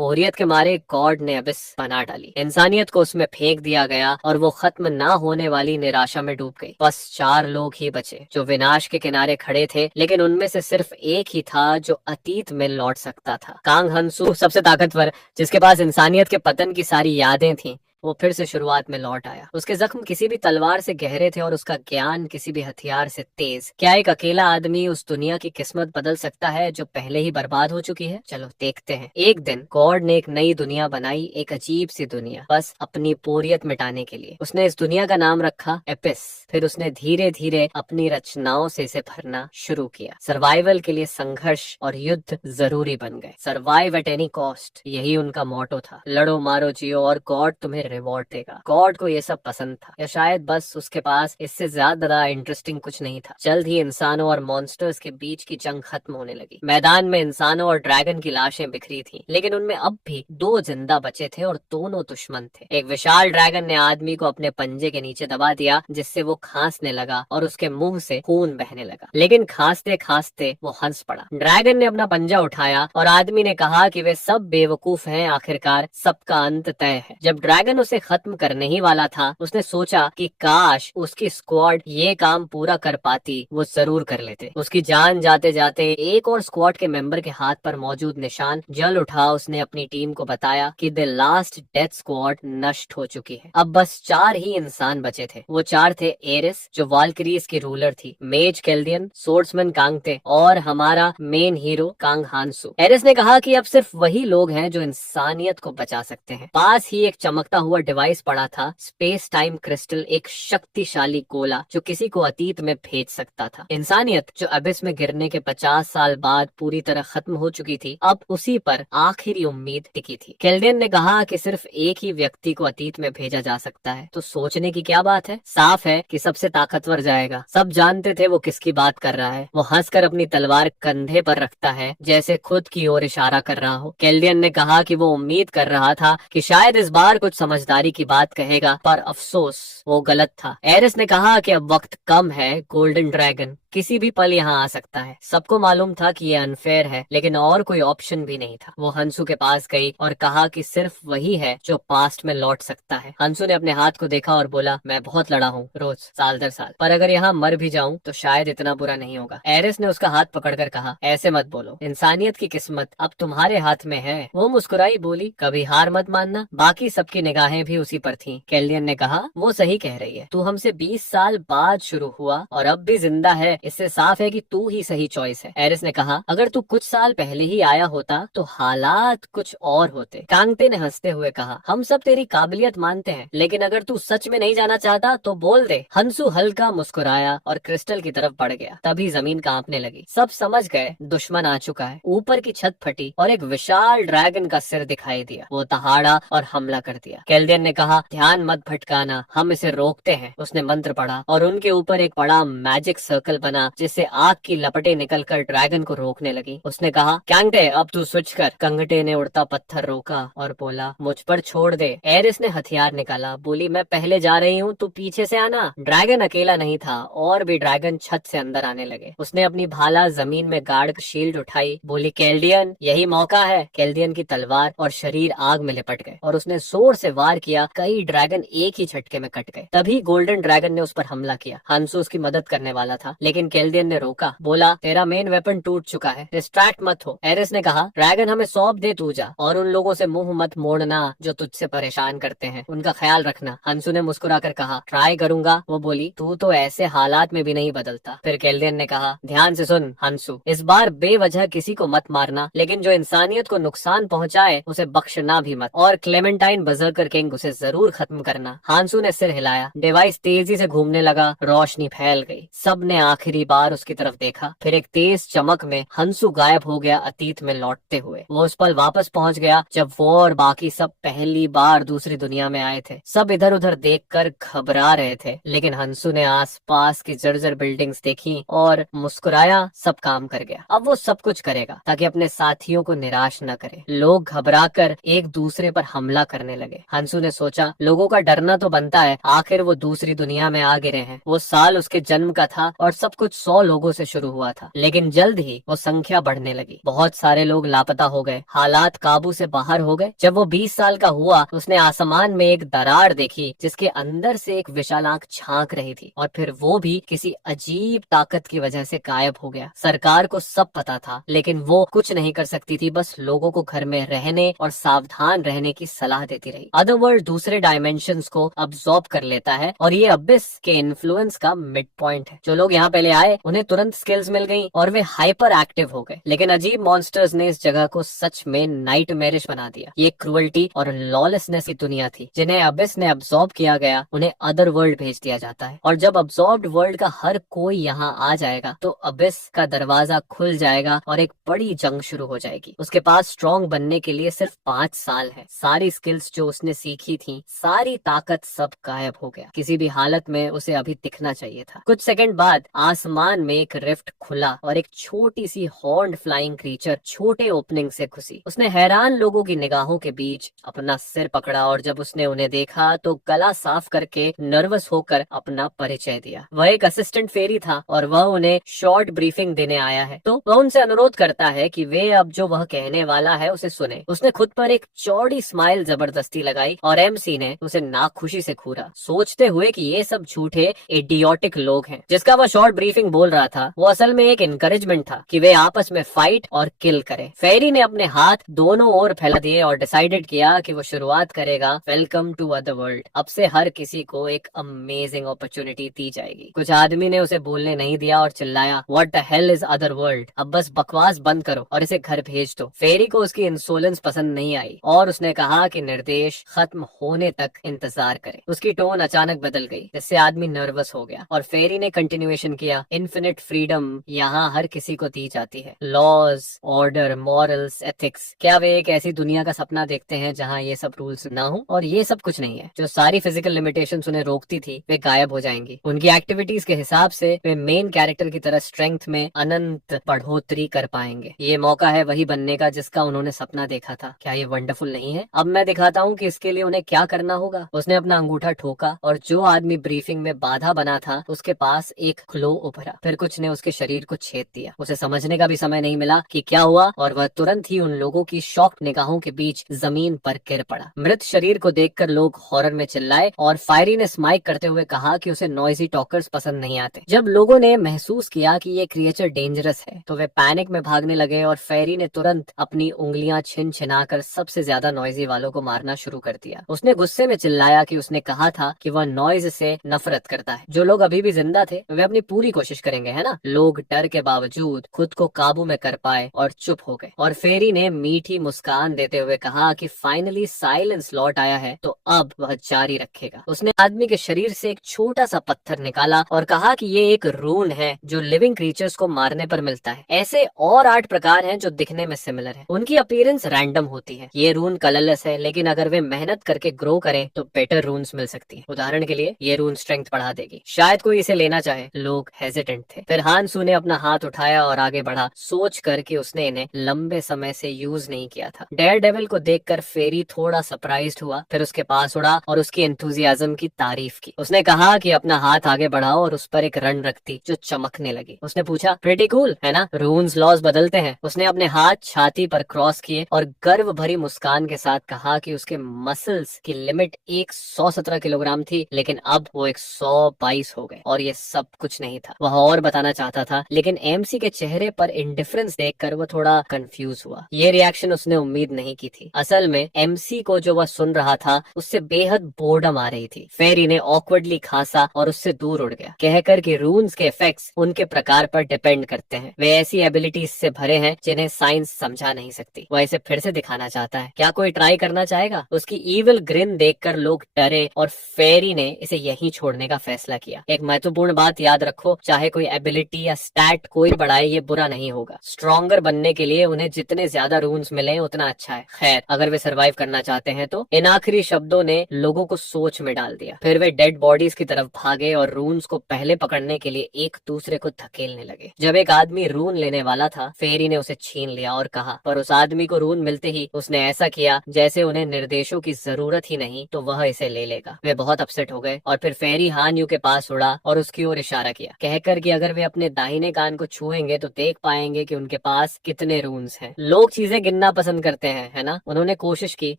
बोरियत के मारे गॉड ने अबिस बना डाली। इंसानियत को उसमें फेंक दिया गया और वो खत्म ना होने वाली निराशा में डूब गई। बस 4 लोग ही बचे जो विनाश के किनारे खड़े थे, लेकिन उनमें से सिर्फ एक ही था जो अतीत में लौट सकता था। कांग हंसू, सबसे ताकतवर, जिसके पास इंसानियत के पतन की सारी यादें थीं, वो फिर से शुरुआत में लौट आया। उसके जख्म किसी भी तलवार से गहरे थे और उसका ज्ञान किसी भी हथियार से तेज। क्या एक अकेला आदमी उस दुनिया की किस्मत बदल सकता है जो पहले ही बर्बाद हो चुकी है? चलो देखते हैं। एक दिन गॉड ने एक नई दुनिया बनाई, एक अजीब सी दुनिया, बस अपनी बोरियत मिटाने के लिए। उसने इस दुनिया का नाम रखा एपिस। फिर उसने धीरे धीरे अपनी रचनाओं से इसे भरना शुरू किया। सर्वाइवल के लिए संघर्ष और युद्ध जरूरी बन गए। सर्वाइव एट एनी कॉस्ट, यही उनका मोटो था। लड़ो मारो जियो और गॉड तुम्हें रिवॉर्ड देगा। गॉड को ये सब पसंद था, या शायद बस उसके पास इससे ज्यादा इंटरेस्टिंग कुछ नहीं था। जल्द ही इंसानों और मॉन्स्टर्स के बीच की जंग खत्म होने लगी। मैदान में इंसानों और ड्रैगन की लाशें बिखरी थीं, लेकिन उनमें अब भी 2 जिंदा बचे थे और दोनों दुश्मन थे। एक विशाल ड्रैगन ने आदमी को अपने पंजे के नीचे दबा दिया, जिससे वो खांसने लगा और उसके मुंह से खून बहने लगा। लेकिन खांसते खांसते वो हंस पड़ा। ड्रैगन ने अपना पंजा उठाया और आदमी ने कहा कि वे सब बेवकूफ हैं, आखिरकार सबका अंत तय है। जब ड्रैगन उसे खत्म करने ही वाला था, उसने सोचा कि काश उसकी स्क्वाड ये काम पूरा कर पाती, वो जरूर कर लेते। उसकी जान जाते जाते एक और स्क्वाड के मेंबर के हाथ पर मौजूद निशान जल उठा। उसने अपनी टीम को बताया कि द लास्ट डेथ स्क्वाड नष्ट हो चुकी है। अब बस 4 ही इंसान बचे थे। वो 4 थे एरिस, जो वाल्किरीज की रूलर थी, मेज केल्डियन, सोर्ड्समैन कांगते और हमारा मेन हीरो कांग हांसू। एरिस ने कहा कि अब सिर्फ वही लोग हैं जो इंसानियत को बचा सकते हैं। पास ही एक चमकता हुआ डिवाइस पड़ा था, स्पेस टाइम क्रिस्टल, एक शक्तिशाली गोला जो किसी को अतीत में भेज सकता था। इंसानियत जो अबिस में गिरने के 50 साल बाद पूरी तरह खत्म हो चुकी थी, अब उसी पर आखिरी उम्मीद टिकी थी। केल्डियन ने कहा कि सिर्फ एक ही व्यक्ति को अतीत में भेजा जा सकता है, तो सोचने की क्या बात है? साफ है कि सबसे ताकतवर जाएगा। सब जानते थे वो किसकी बात कर रहा है। वो हंसकर अपनी तलवार कंधे पर रखता है, जैसे खुद की ओर इशारा कर रहा हो। केल्डियन ने कहा कि वो उम्मीद कर रहा था कि शायद इस बार कुछ समझदारी की बात कहेगा, पर अफसोस वो गलत था। एरिस ने कहा कि अब वक्त कम है, गोल्डन ड्रैगन किसी भी पल यहाँ आ सकता है। सबको मालूम था कि ये अनफेयर है, लेकिन और कोई ऑप्शन भी नहीं था। वो हंसू के पास गई और कहा कि सिर्फ वही है जो पास्ट में लौट सकता है। हंसू ने अपने हाथ को देखा और बोला, मैं बहुत लड़ा हूँ रोज, साल दर साल, पर अगर यहाँ मर भी जाऊँ तो शायद इतना बुरा नहीं होगा। एरिस ने उसका हाथ पकड़कर कहा, ऐसे मत बोलो, इंसानियत की किस्मत अब तुम्हारे हाथ में है। वो मुस्कुराई, बोली, कभी हार मत मानना। बाकी सबकी निगाहें भी उसी पर थीं। केल्डियन ने कहा, वो सही कह रही है, तू हमसे 20 साल बाद शुरू हुआ और अब भी जिंदा है, इससे साफ है कि तू ही सही चॉइस है। एरिस ने कहा, अगर तू कुछ साल पहले ही आया होता तो हालात कुछ और होते। कांगते ने हंसते हुए कहा, हम सब तेरी काबिलियत मानते हैं, लेकिन अगर तू सच में नहीं जाना चाहता तो बोल दे। हंसू हल्का मुस्कुराया और क्रिस्टल की तरफ बढ़ गया। तभी जमीन कांपने लगी। सब समझ गए दुश्मन आ चुका है। ऊपर की छत फटी और एक विशाल ड्रैगन का सिर दिखाई दिया। वो दहाड़ा और हमला कर दिया। केल्डियन ने कहा, ध्यान मत भटकाना, हम इसे रोकते हैं। उसने मंत्र पढ़ा और उनके ऊपर एक बड़ा मैजिक सर्कल बना, जिससे आग की लपटें निकलकर ड्रैगन को रोकने लगी। उसने कहा, कैंगटे अब तू स्विच कर। कंगटे ने उड़ता पत्थर रोका और बोला, मुझ पर छोड़ दे। एरिस ने हथियार निकाला, बोली, मैं पहले जा रही हूँ, तू पीछे से आना। ड्रैगन अकेला नहीं था, और भी ड्रैगन छत से अंदर आने लगे। उसने अपनी भाला जमीन में गाड़ शील्ड उठाई, बोली, केल्डियन यही मौका है। केल्डियन की तलवार और शरीर आग में लिपट गए और उसने जोर से वार किया। कई ड्रैगन एक ही झटके में कट गए। तभी गोल्डन ड्रैगन ने उस पर हमला किया। हंसू उसकी मदद करने वाला था, लेकिन केल्डियन ने रोका, बोला, तेरा मेन वेपन टूट चुका है, डिस्ट्रैक्ट मत हो। एरिस ने कहा, ड्रैगन हमें सौंप दे, तू जा, और उन लोगों से मुंह मत मोड़ना जो तुझसे परेशान करते हैं, उनका ख्याल रखना। हंसू ने मुस्कुराकर कहा, ट्राई करूंगा। वो बोली, तू तो ऐसे हालात में भी नहीं बदलता। फिर केल्डियन ने कहा, ध्यान से सुन हंसू, इस बार बेवजह किसी को मत मारना, लेकिन जो इंसानियत को नुकसान पहुंचाए उसे बख्शना भी मत, और क्लेमेंटाइन बजर्कर किंग उसे जरूर खत्म करना। हंसू ने सिर हिलाया। डिवाइस तेजी से घूमने लगा, रोशनी फैल गई। सबने आखिरी बार उसकी तरफ देखा। फिर एक तेज चमक में हंसू गायब हो गया, अतीत में लौटते हुए। वो उस पल वापस पहुंच गया जब वो और बाकी सब पहली बार दूसरी दुनिया में आए थे। सब इधर उधर देखकर घबरा रहे थे, लेकिन हंसू ने आसपास की जर्जर बिल्डिंग्स देखी और मुस्कुराया। सब काम कर गया। अब वो सब कुछ करेगा ताकि अपने साथियों को निराश न करे। लोग घबराकर एक दूसरे पर हमला करने लगे। हांसू ने सोचा, लोगों का डरना तो बनता है, आखिर वो दूसरी दुनिया में आ गिरे हैं। वो साल उसके जन्म का था और सब कुछ 100 लोगों से शुरू हुआ था, लेकिन जल्द ही वो संख्या बढ़ने लगी। बहुत सारे लोग लापता हो गए, हालात काबू से बाहर हो गए। जब वो 20 साल का हुआ, उसने आसमान में एक दरार देखी जिसके अंदर से एक विशाल आंख झांक रही थी, और फिर वो भी किसी अजीब ताकत की वजह से गायब हो गया। सरकार को सब पता था, लेकिन वो कुछ नहीं कर सकती थी, बस लोगों को घर में रहने और सावधान रहने की सलाह देती रही। अदरवर्ल्ड दूसरे डायमेंशंस को अब्सॉर्ब कर लेता है, और ये अबिस के इन्फ्लुएंस का मिड पॉइंट है। जो लोग यहाँ पहले आए, उन्हें तुरंत स्किल्स मिल गई और वे हाइपर एक्टिव हो गए, लेकिन अजीब मॉन्स्टर्स ने इस जगह को सच में नाइटमेरिश बना दिया। ये क्रुएल्टी और लॉलेसनेस की दुनिया थी। जिन्हें अबिस ने अब्सॉर्ब किया गया, उन्हें अदर वर्ल्ड भेज दिया जाता है, और जब अब्सॉर्ब्ड वर्ल्ड का हर कोई यहाँ आ जाएगा तो अबिस का दरवाजा खुल जाएगा और एक बड़ी जंग शुरू हो जाएगी। उसके पास स्ट्रॉन्ग बनने के लिए सिर्फ 5 साल है। सारी स्किल्स जो उसने सीखी थी, सारी ताकत, सब गायब हो गया। किसी भी हालत में उसे अभी दिखना चाहिए था। कुछ सेकंड बाद आसमान में एक रिफ्ट खुला और एक छोटी सी हॉर्न्ड फ्लाइंग क्रीचर छोटे ओपनिंग से घुसी। उसने हैरान लोगों की निगाहों के बीच अपना सिर पकड़ा, और जब उसने उन्हें देखा तो गला साफ करके नर्वस होकर अपना परिचय दिया। वह एक असिस्टेंट फेरी था और वह उन्हें शॉर्ट ब्रीफिंग देने आया है। तो वह उनसे अनुरोध करता है कि वे अब जो वह कहने वाला है उसे सुने। उसने खुद पर एक चौड़ी स्माइल जबरदस्ती लगाई और एमसी ने उसे नाखुशी से घूरा, सोचते हुए कि ये सब झूठे इडियोटिक लोग हैं। जिसका वह शॉर्ट ब्रीफिंग बोल रहा था, वो असल में एक इनकरेजमेंट था कि वे आपस में फाइट और किल करें। फेरी ने अपने हाथ दोनों ओर फैला दिए और डिसाइडेड किया कि वो शुरुआत करेगा वेलकम टू अदर वर्ल्ड। अब से हर किसी को एक अमेजिंग अपॉर्चुनिटी दी जाएगी। कुछ आदमी ने उसे बोलने नहीं दिया और चिल्लाया, what the hell is other world? अब बस बकवास बंद करो और इसे घर भेज दो। फेरी को उसकी इंसोलेंस पसंद नहीं आई और उसने कहा कि निर्देश खत्म होने तक इंतजार करे। उसकी टोन अचानक बदल गई, जिससे आदमी नर्वस हो गया, और फेरी ने कंटिन्यूएशन किया, इन्फिनिट फ्रीडम यहाँ हर किसी को दी जाती है। Laws, order, morals, ethics. क्या वे एक ऐसी दुनिया का सपना देखते हैं जहाँ ये सब रूल्स ना हो? और ये सब कुछ नहीं है। जो सारी फिजिकल लिमिटेशंस उन्हें रोकती थी, वे गायब हो जाएंगी। उनकी एक्टिविटीज के हिसाब से वे मेन कैरेक्टर की तरह स्ट्रेंथ में अनंत बढ़ोतरी कर पाएंगे। ये मौका है वही बनने का जिसका उन्होंने सपना देखा था। क्या ये वंडरफुल नहीं है? अब मैं दिखाता हूँ कि इसके लिए उन्हें क्या करना होगा। उसने अपना अंगूठा ठोका और जो आदमी ब्रीफिंग में बाधा बना था, उसके पास एक क्लो उभरा। फिर कुछ ने उसके शरीर को छेद दिया। उसे समझने का भी समय नहीं मिला कि क्या हुआ, और वह तुरंत ही उन लोगों की शॉक्ड निगाहों के बीच जमीन पर गिर पड़ा। मृत शरीर को देखकर लोग हॉरर में चिल्लाए, और फायरी ने स्माइक करते हुए कहा कि उसे नॉइजी टॉकर्स पसंद नहीं आते। जब लोगों ने महसूस किया कि ये क्रिएचर डेंजरस है, तो वे पैनिक में भागने लगे, और फेरी ने तुरंत अपनी उंगलियां छिन छिनाकर सबसे ज्यादा नॉइजी वालों को मारना शुरू कर दिया। उसने गुस्से में चिल्लाया कि उसने कहा था कि वह नॉइज से नफरत करता है। जो लोग अभी भी जिंदा थे, वे अपनी पूरी कोशिश करेंगे, है ना? लोग डर के बावजूद खुद को काबू में कर पाए और चुप हो गए, और फेरी ने मीठी मुस्कान देते हुए कहा कि फाइनली साइलेंस लौट आया है, तो अब वह जारी रखेगा। उसने आदमी के शरीर से एक छोटा सा पत्थर निकाला और कहा कि ये एक रून है जो लिविंग क्रीचर्स को मारने पर मिलता है। ऐसे और 8 प्रकार हैं जो दिखने में सिमिलर है। उनकी अपीयरेंस रैंडम होती है। ये रून कलरलेस है, लेकिन अगर वे मेहनत करके ग्रो करें तो बेटर रून्स मिल सकती है। उदाहरण के लिए ये रून स्ट्रेंथ बढ़ा देगी। शायद कोई इसे लेना चाहे। लोग हेजिटेंट थे। फिर हांसू ने अपना हाथ उठाया और आगे बढ़ा, सोच कर कि उसने इन्हें लंबे समय से यूज नहीं किया था। डेयर डेविल को देखकर फेरी थोड़ा सरप्राइज्ड हुआ, फिर उसके पास उड़ा और उसकी एंथुजियाज्म की तारीफ की। उसने कहा कि अपना हाथ आगे बढ़ाओ और उस पर एक रन रख दी जो चमकने लगी। उसने पूछा, प्रीटी कूल है ना? रून्स लॉज बदलते हैं। उसने अपने हाथ छाती पर क्रॉस किए और गर्व भरी मुस्कान के साथ कहा कि उसके मसल्स की लिमिट 117 किलोग्राम थी, लेकिन अब वो 122 हो गए, और ये सब कुछ नहीं था। वह और बताना चाहता था, लेकिन एमसी के चेहरे पर इंडिफरेंस देखकर वो थोड़ा कंफ्यूज हुआ। ये रिएक्शन उसने उम्मीद नहीं की थी। असल में एमसी को जो वह सुन रहा था उससे बेहद बोर्डम आ रही थी। फेरी ने ऑकवर्डली खांसा और उससे दूर उड़ गया, कहकर कि रून्स के इफेक्ट्स उनके प्रकार पर डिपेंड करते हैं। वे ऐसी एबिलिटीज से भरे हैं जिन्हें साइंस समझा नहीं सकती। वह इसे फिर से दिखाना चाहता है। क्या कोई ट्राई करना चाहेगा? उसकी ईविल ग्रिन देखकर लोग डरे और फेरी ने इसे यहीं छोड़ने का फैसला किया। एक महत्वपूर्ण बात याद रखो, चाहे कोई एबिलिटी या स्टैट कोई बढ़ाए, ये बुरा नहीं होगा। स्ट्रॉन्गर बनने के लिए उन्हें जितने ज्यादा रून्स मिले उतना अच्छा है। खैर, अगर वे सरवाइव करना चाहते हैं तो। इन आखिरी शब्दों ने लोगों को सोच में डाल दिया। फिर वे डेड बॉडीज की तरफ भागे और रून्स को पहले पकड़ने के लिए एक दूसरे को धकेलने लगे। जब एक आदमी रून लेने वाला था, फेरी ने उसे छीन लिया और कहा, पर उस आदमी को रून मिलते ही उसने ऐसा किया जैसे उन्हें निर्देशों की इसकी जरूरत ही नहीं तो वह इसे ले लेगा। वे बहुत अपसेट हो गए और फिर फेरी हान यू के पास उड़ा और उसकी ओर इशारा किया, कहकर कि अगर वे अपने दाहिने कान को छुएंगे तो देख पाएंगे कि उनके पास कितने रून्स हैं। लोग चीजें गिनना पसंद करते हैं, है ना। उन्होंने कोशिश की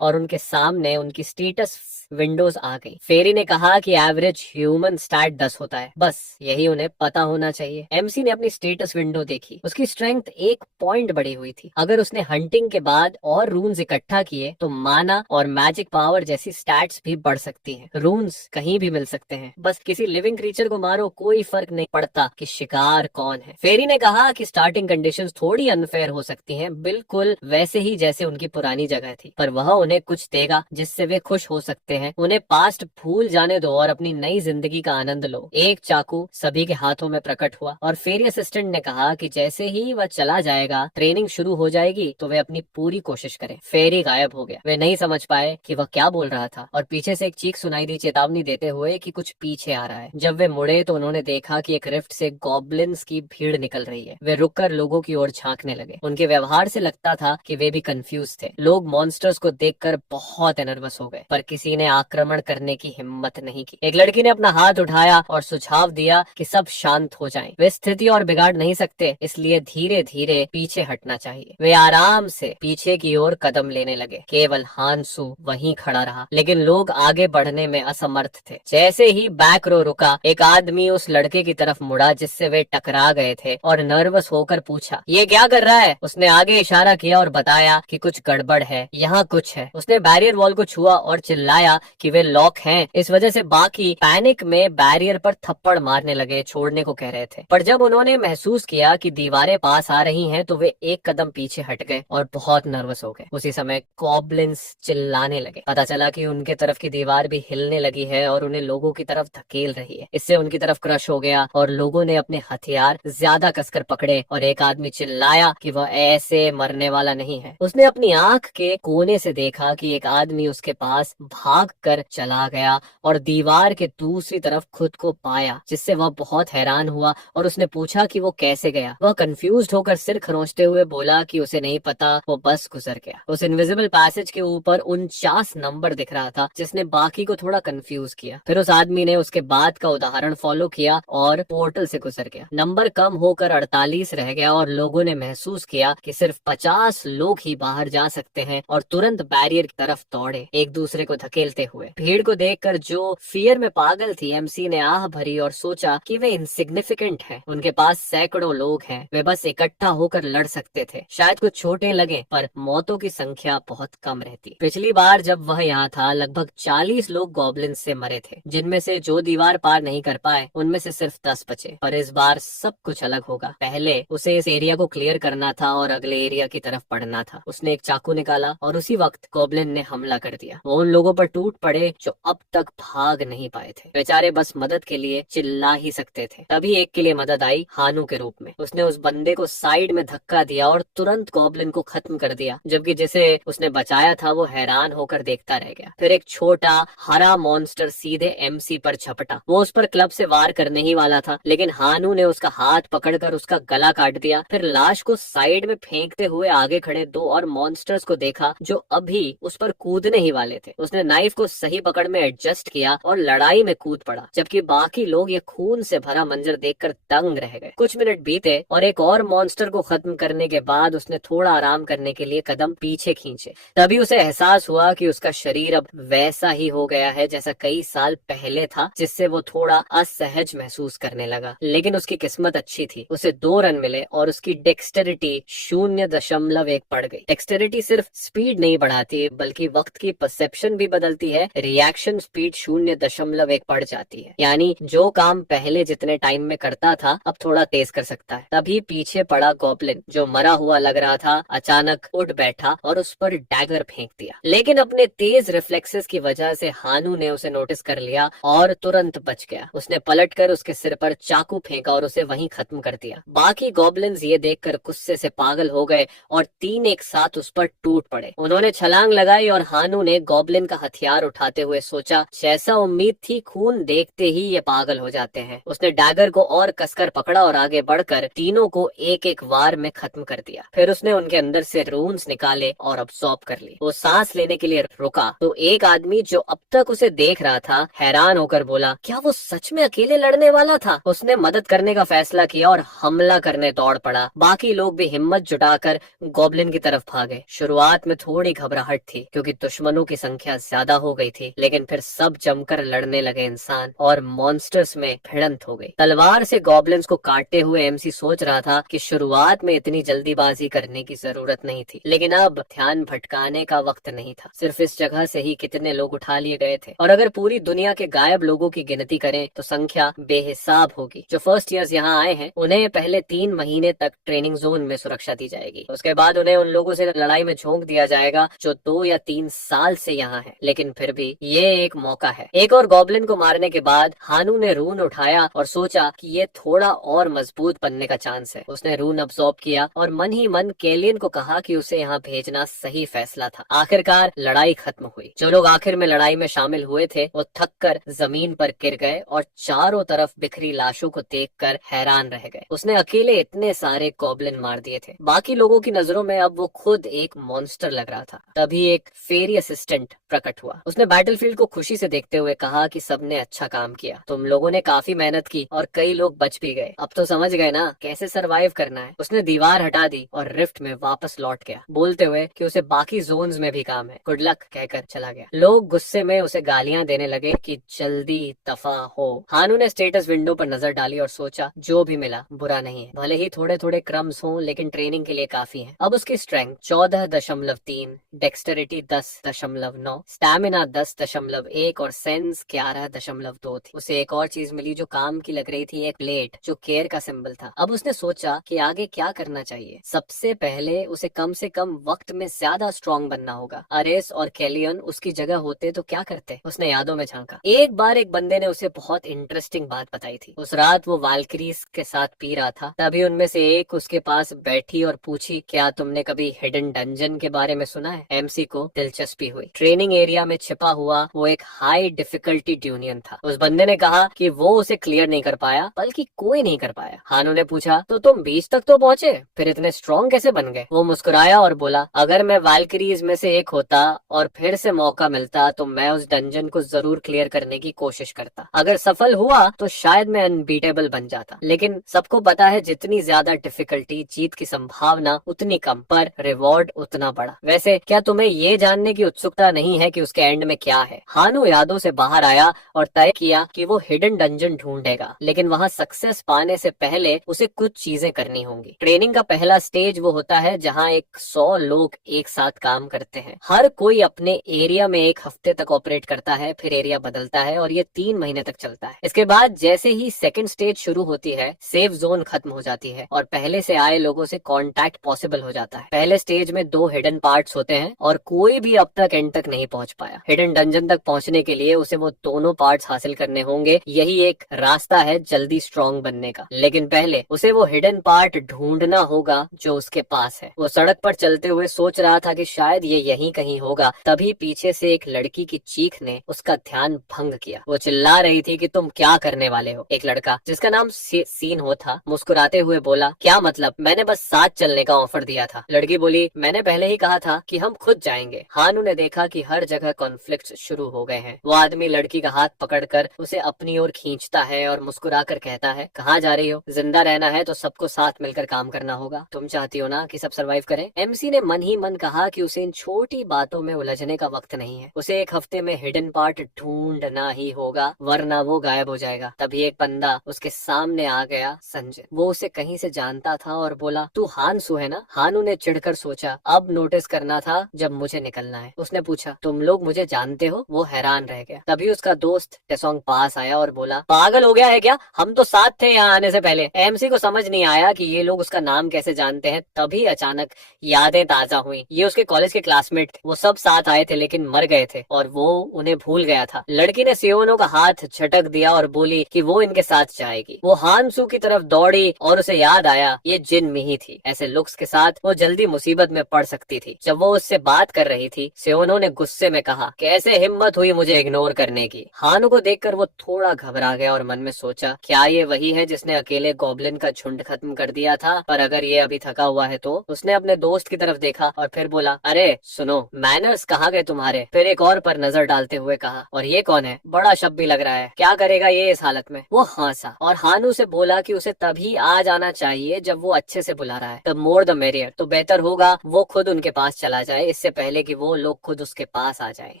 और उनके सामने उनकी स्टेटस विंडोज आ गई। फेरी ने कहा कि एवरेज ह्यूमन स्टैट 10 होता है, बस यही उन्हें पता होना चाहिए। एमसी ने अपनी स्टेटस विंडो देखी। उसकी स्ट्रेंथ 1 पॉइंट बढ़ी हुई थी। अगर उसने हंटिंग के बाद और रून्स इकट्ठा किए तो माना और मैजिक पावर जैसी स्टैट्स भी बढ़ सकती हैं। रून्स कहीं भी मिल सकते हैं, बस किसी लिविंग क्रीचर को मारो, कोई फर्क नहीं पड़ता कि शिकार कौन है। फेरी ने कहा कि स्टार्टिंग कंडीशंस थोड़ी अनफेयर हो सकती हैं, बिल्कुल वैसे ही जैसे उनकी पुरानी जगह थी, पर वह उन्हें कुछ देगा जिससे वे खुश हो सकते हैं। उन्हें पास्ट भूल जाने दो और अपनी नई जिंदगी का आनंद लो। एक चाकू सभी के हाथों में प्रकट हुआ और फेरी असिस्टेंट ने कहा कि जैसे ही वह चला जाएगा ट्रेनिंग शुरू हो जाएगी तो वे अपनी पूरी कोशिश करें। फेरी गायब हो गया। वे नहीं समझ पाए कि वह क्या बोल रहा था और पीछे से एक चीख सुनाई दी, चेतावनी देते हुए कि कुछ पीछे आ रहा है। जब वे मुड़े तो उन्होंने देखा कि एक रिफ्ट से गॉब्लिन्स की भीड़ निकल रही है। वे रुककर लोगों की ओर झांकने लगे। उनके व्यवहार से लगता था कि वे भी कंफ्यूज थे। लोग मॉन्स्टर्स को देखकर बहुत नर्वस हो गए, पर किसी ने आक्रमण करने की हिम्मत नहीं की। एक लड़की ने अपना हाथ उठाया और सुझाव दिया कि सब शांत हो जाएं। वे स्थिति और बिगाड़ नहीं सकते, इसलिए धीरे धीरे पीछे हटना चाहिए। वे आराम से पीछे की ओर कदम लेने लगे। केवल हानसू वहीं खड़ा रहा, लेकिन लोग आगे बढ़ने में असमर्थ थे। जैसे ही बैक रो रुका, एक आदमी उस लड़के की तरफ मुड़ा जिससे वे टकरा गए थे और नर्वस होकर पूछा, ये क्या कर रहा है? उसने आगे इशारा किया और बताया कि कुछ गड़बड़ है, यहाँ कुछ है। उसने बैरियर वॉल को छुआ और चिल्लाया कि वे लॉक हैं। इस वजह से बाकी पैनिक में बैरियर पर थप्पड़ मारने लगे, छोड़ने को कह रहे थे। पर जब उन्होंने महसूस किया कि दीवारें पास आ रही हैं तो वे एक कदम पीछे हट गए और बहुत नर्वस हो गए। उसी समय गॉब्लिन्स चिल्लाने लगे। पता चला कि उनके तरफ की दीवार भी हिलने लगी है और उन्हें लोगों की तरफ धकेल रही है। इससे उनकी तरफ क्रश हो गया और लोगों ने अपने हथियार ज्यादा कसकर पकड़े और एक आदमी चिल्लाया कि वह ऐसे मरने वाला नहीं है। उसने अपनी आंख के कोने से देखा कि एक आदमी उसके पास भाग कर चला गया और दीवार के दूसरी तरफ खुद को पाया, जिससे वह बहुत हैरान हुआ और उसने पूछा कि वो कैसे गया। वह कंफ्यूज्ड होकर सिर खरोंचते हुए बोला कि उसे नहीं पता, वो बस गुजर गया। उस इनविजिबल पैसेज के ऊपर 49 नंबर दिख रहा था, जिसने बाकी को थोड़ा कंफ्यूज किया। फिर उस आदमी ने उसके बाद का उदाहरण फॉलो किया और पोर्टल से गुजर गया। नंबर कम होकर 48 रह गया और लोगों ने महसूस किया कि सिर्फ 50 लोग ही बाहर जा सकते हैं और तुरंत बैरियर की तरफ दौड़े, एक दूसरे को धकेलते हुए। भीड़ को देखकर जो फियर में पागल थी, एमसी ने आह भरी और सोचा कि वे इनसिग्निफिकेंट हैं। उनके पास सैकड़ों लोग हैं, वे बस इकट्ठा होकर लड़ सकते थे। शायद कुछ छोटे लगे, पर मौतों की संख्या बहुत कम रहती। पिछली बार जब वह यहाँ था लगभग 40 लोग गॉब्लिन से मरे थे, जिनमें से जो दीवार पार नहीं कर पाए उनमें से सिर्फ 10 बचे। पर इस बार सब कुछ अलग होगा। पहले उसे इस एरिया को क्लियर करना था और अगले एरिया की तरफ बढ़ना था। उसने एक चाकू निकाला और उसी वक्त गॉब्लिन ने हमला कर दिया। वो उन लोगों पर टूट पड़े जो अब तक भाग नहीं पाए थे। बेचारे बस मदद के लिए चिल्ला ही सकते थे। तभी एक के लिए मदद आई, हानू के रूप में। उसने उस बंदे को साइड में धक्का दिया और तुरंत गॉब्लिन को खत्म कर दिया, जबकि जिसे उसने बचाया था वो हैरान होकर देखता रह गया। फिर एक छोटा हरा मॉन्स्टर सीधे एमसी पर झपटा। वो उस पर क्लब से वार करने ही वाला था, लेकिन हानू ने उसका हाथ पकड़कर उसका गला काट दिया। फिर लाश को साइड में फेंकते हुए आगे खड़े 2 और मॉन्स्टर्स को देखा जो अभी उस पर कूदने ही वाले थे। उसने नाइफ को सही पकड़ में एडजस्ट किया और लड़ाई में कूद पड़ा, जबकि बाकी लोग ये खून से भरा मंजर देखकर दंग रह गए। कुछ मिनट बीते और एक और मॉन्स्टर को खत्म करने के बाद उसने थोड़ा आराम करने के लिए कदम पीछे खींचे। तभी उसे एहसास हुआ कि उसका शरीर अब वैसा ही हो गया है जैसा कई साल पहले था, जिससे वो थोड़ा असहज महसूस करने लगा। लेकिन उसकी किस्मत अच्छी थी, उसे 2 रन मिले और उसकी डेक्सटेरिटी 0.1 बढ़ गई। डेक्सटेरिटी सिर्फ स्पीड नहीं बढ़ाती बल्कि वक्त की परसेप्शन भी बदलती है। रिएक्शन स्पीड 0.1 बढ़ जाती है, यानी जो काम पहले जितने टाइम में करता था अब थोड़ा तेज कर सकता है। तभी पीछे पड़ा गॉब्लिन, जो मरा हुआ लग रहा था, अचानक उठ बैठा और उस पर डैगर फेंक दिया। लेकिन अपने तेज रिफ्लेक्सेस की वजह से हानू ने उसे नोटिस कर लिया और तुरंत बच गया। उसने पलटकर उसके सिर पर चाकू फेंका और उसे वहीं खत्म कर दिया। बाकी गॉब्लिन्स ये देखकर गुस्से से पागल हो गए और 3 एक साथ उस पर टूट पड़े। उन्होंने छलांग लगाई और हानू ने गॉब्लिन का हथियार उठाते हुए सोचा, जैसा उम्मीद थी, खून देखते ही ये पागल हो जाते हैं। उसने डैगर को और कसकर पकड़ा और आगे बढ़कर तीनों को एक एक वार में खत्म कर दिया। फिर उसने उनके अंदर से रून्स निकाले और अब्सॉर्ब कर ली। वो सांस लेने के लिए लिए रुका तो एक आदमी जो अब तक उसे देख रहा था हैरान होकर बोला, क्या वो सच में अकेले लड़ने वाला था? उसने मदद करने का फैसला किया और हमला करने दौड़ पड़ा। बाकी लोग भी हिम्मत जुटाकर गॉब्लिन की तरफ भागे। शुरुआत में थोड़ी घबराहट थी क्योंकि दुश्मनों की संख्या ज्यादा हो गई थी, लेकिन फिर सब जमकर लड़ने लगे। इंसान और मॉन्स्टर्स में भिड़ंत हो गई। तलवार से गॉब्लिन्स को काटते हुए एमसी सोच रहा था कि शुरुआत में इतनी जल्दीबाजी करने की जरूरत नहीं थी, लेकिन अब ध्यान भटकाने का वक्त नहीं था। सिर्फ इस जगह से ही कितने लोग उठा लिए गए थे, और अगर पूरी दुनिया के गायब लोगों की गिनती करें तो संख्या बेहिसाब होगी। जो फर्स्ट ईयर्स यहाँ आए हैं उन्हें पहले 3 महीने तक ट्रेनिंग जोन में सुरक्षा दी जाएगी। उसके बाद उन्हें उन लोगों से लड़ाई में झोंक दिया जाएगा जो 2 या 3 साल से यहाँ है। लेकिन फिर भी ये एक मौका है। एक और गॉब्लिन को मारने के बाद हानू ने रून उठाया और सोचा कि ये थोड़ा और मजबूत बनने का चांस है। उसने रून अब्सॉर्ब किया और मन ही मन केलियन को कहा कि उसे यहाँ भेजना सही फैसला था। आखिरकार लड़ाई खत्म हुई। जो लोग आखिर में लड़ाई में शामिल हुए थे वो थक कर जमीन पर गिर गए और चारों तरफ बिखरी लाशों को देखकर हैरान रह गए। उसने अकेले इतने सारे गॉब्लिन मार दिए थे। बाकी लोगों की नजरों में अब वो खुद एक मॉन्स्टर लग रहा था। तभी एक फेरी असिस्टेंट प्रकट हुआ। उसने बैटलफील्ड को खुशी से देखते हुए कहा कि सबने अच्छा काम किया, तुम लोगों ने काफी मेहनत की और कई लोग बच भी गए। अब तो समझ गए ना कैसे सरवाइव करना है। उसने दीवार हटा दी और रिफ्ट में वापस लौट गया, बोलते हुए कि उसे बाकी जोन्स में भी काम है। गुड लक कहकर चला गया। लोग गुस्से में उसे गालियां देने लगे कि जल्दी दफा हो। हानू ने स्टेटस विंडो पर नजर डाली और सोचा जो भी मिला बुरा नहीं है, भले ही थोड़े थोड़े क्रम्स हों लेकिन ट्रेनिंग के लिए काफी है। अब उसकी स्ट्रेंथ 14.3, डेक्सटरिटी 10.9, स्टैमिना 10.1 और सेंस 11.2 थी। उसे एक और चीज मिली जो काम की लग रही थी, एक प्लेट जो केयर का सिंबल था। अब उसने सोचा कि आगे क्या करना चाहिए। सबसे पहले उसे कम से कम वक्त में ज्यादा स्ट्रॉन्ग बनना होगा। अरेस और केलियन उसकी जगह होते तो क्या करते। उसने यादों में झांका। एक बार एक बंदे ने उसे बहुत इंटरेस्टिंग बात बताई थी। उस रात वो वाल्किरीज के साथ पी रहा था, तभी उनमें से एक उसके पास बैठी और पूछी, क्या तुमने कभी हिडन डंजन के बारे में सुना है? एमसी को दिलचस्पी हुई। ट्रेनिंग एरिया में छिपा हुआ वो एक हाई डिफिकल्टी ड्यूनियन था। उस बंदे ने कहा कि वो उसे क्लियर नहीं कर पाया, बल्कि कोई नहीं कर पाया। हानू ने पूछा, तो तुम बीच तक तो पहुंचे, फिर इतने स्ट्रॉन्ग कैसे बन गए? वो मुस्कुराया और बोला, अगर मैं वाल्किरीज में से एक होता और फिर से मौका मिलता तो मैं उस डंजन को जरूर क्लियर करने की कोशिश करता। अगर सफल हुआ तो शायद मैं अनबीटेबल बन जाता, लेकिन सबको पता है जितनी ज्यादा डिफिकल्टी जीत की संभावना उतनी कम, पर रिवॉर्ड उतना बड़ा। वैसे क्या तुम्हें ये जानने की उत्सुकता नहीं है कि उसके एंड में क्या है? हानू यादों से बाहर आया और तय किया कि वो हिडन डंजन ढूंढेगा, लेकिन वहाँ सक्सेस पाने से पहले उसे कुछ चीजें करनी होंगी। ट्रेनिंग का पहला स्टेज वो होता है जहाँ 100 लोग एक साथ काम करते हैं। हर कोई अपने एरिया में 1 हफ्ते तक ऑपरेट करता है, फिर एरिया बदलता है और ये 3 महीने तक चलता है। इसके बाद जैसे ही सेकंड स्टेज शुरू होती है, सेफ जोन खत्म हो जाती है और पहले से आए लोगों से कांटेक्ट पॉसिबल हो जाता है। पहले स्टेज में 2 हिडन पार्ट्स होते हैं और कोई भी अब तक एंड तक नहीं पहुंच पाया। हिडन डंजन तक पहुंचने के लिए उसे वो दोनों पार्ट्स हासिल करने होंगे। यही एक रास्ता है जल्दी स्ट्रॉन्ग बनने का, लेकिन पहले उसे वो हिडन पार्ट ढूंढना होगा जो उसके पास है। वो सड़क पर चलते हुए सोच रहा था कि शायद ये यहीं कहीं होगा, तभी पीछे से एक लड़की की चीख ने उसका ध्यान भंग किया। वो चिल्ला रही थी कि तुम क्या करने वाले हो? एक लड़का जिसका नाम सीन हो था मुस्कुराते हुए बोला, क्या मतलब, मैंने बस साथ चलने का ऑफर दिया था। लड़की बोली, मैंने पहले ही कहा था कि हम खुद जाएंगे। हानू ने देखा कि हर जगह कॉन्फ्लिक्ट शुरू हो गए हैं। वो आदमी लड़की का हाथ पकड़कर उसे अपनी ओर खींचता है और मुस्कुराकर कहता है, कहाँ जा रही हो? जिंदा रहना है तो सबको साथ मिलकर काम करना होगा। तुम चाहती हो ना कि सब सरवाइव करें? एमसी ने मन ही मन कहा कि उसे इन छोटी बातों में उलझने का वक्त नहीं है। उसे 1 हफ्ते में हिडन पार्ट ढूंढना ही होगा, वरना वो गायब हो जाएगा। तभी एक बंदा उसके सामने आ गया, संजय। वो उसे कहीं से जानता था और बोला, तू हानसू है ना? हानू ने चिढ़कर सोचा, अब नोटिस करना था जब मुझे निकलना है। उसने पूछा, तुम लोग मुझे जानते हो? वो हैरान रह गया। तभी उसका दोस्त टेसोंग पास आया और बोला, पागल हो गया है क्या? हम तो साथ थे यहाँ आने से पहले। एमसी को समझ नहीं आया कि ये लोग उसका नाम कैसे जानते हैं। तभी अचानक यादें ताजा हुई। ये उसके कॉलेज के क्लासमेट थे। वो सब साथ आए थे लेकिन मर गए थे और वो उन्हें भूल गया था। लड़की ने सियोनो का हाथ झटक दिया और बोली कि वो इनके साथ जाएगी। वो हानसू की तरफ दौड़ी और उसे याद आया ये जिन मिही थी। ऐसे लुक्स के साथ वो जल्दी मुसीबत में पड़ सकती थी। जब वो उससे बात कर रही थी, सियोनो ने गुस्से में कहा, कैसे हिम्मत हुई मुझे इग्नोर करने की? हानू को देखकर वो थोड़ा घबरा गया और मन में सोचा, क्या ये वही है जिसने अकेले गॉब्लिन का झुंड खत्म कर दिया था? पर अगर ये अभी थका हुआ है तो? उसने अपने दोस्त की तरफ देखा और फिर बोला, अरे सुनो, मैंने मैनर्स कहाँ गए तुम्हारे? फिर एक और पर नजर डालते हुए कहा, और ये कौन है? बड़ा शब भी लग रहा है, क्या करेगा ये इस हालत में? वो हंसा और हानू से बोला कि उसे तभी आ जाना चाहिए जब वो अच्छे से बुला रहा है, द मोर द मेरियर। तो बेहतर होगा वो खुद उनके पास चला जाए इससे पहले कि वो लोग खुद उसके पास आ जाए।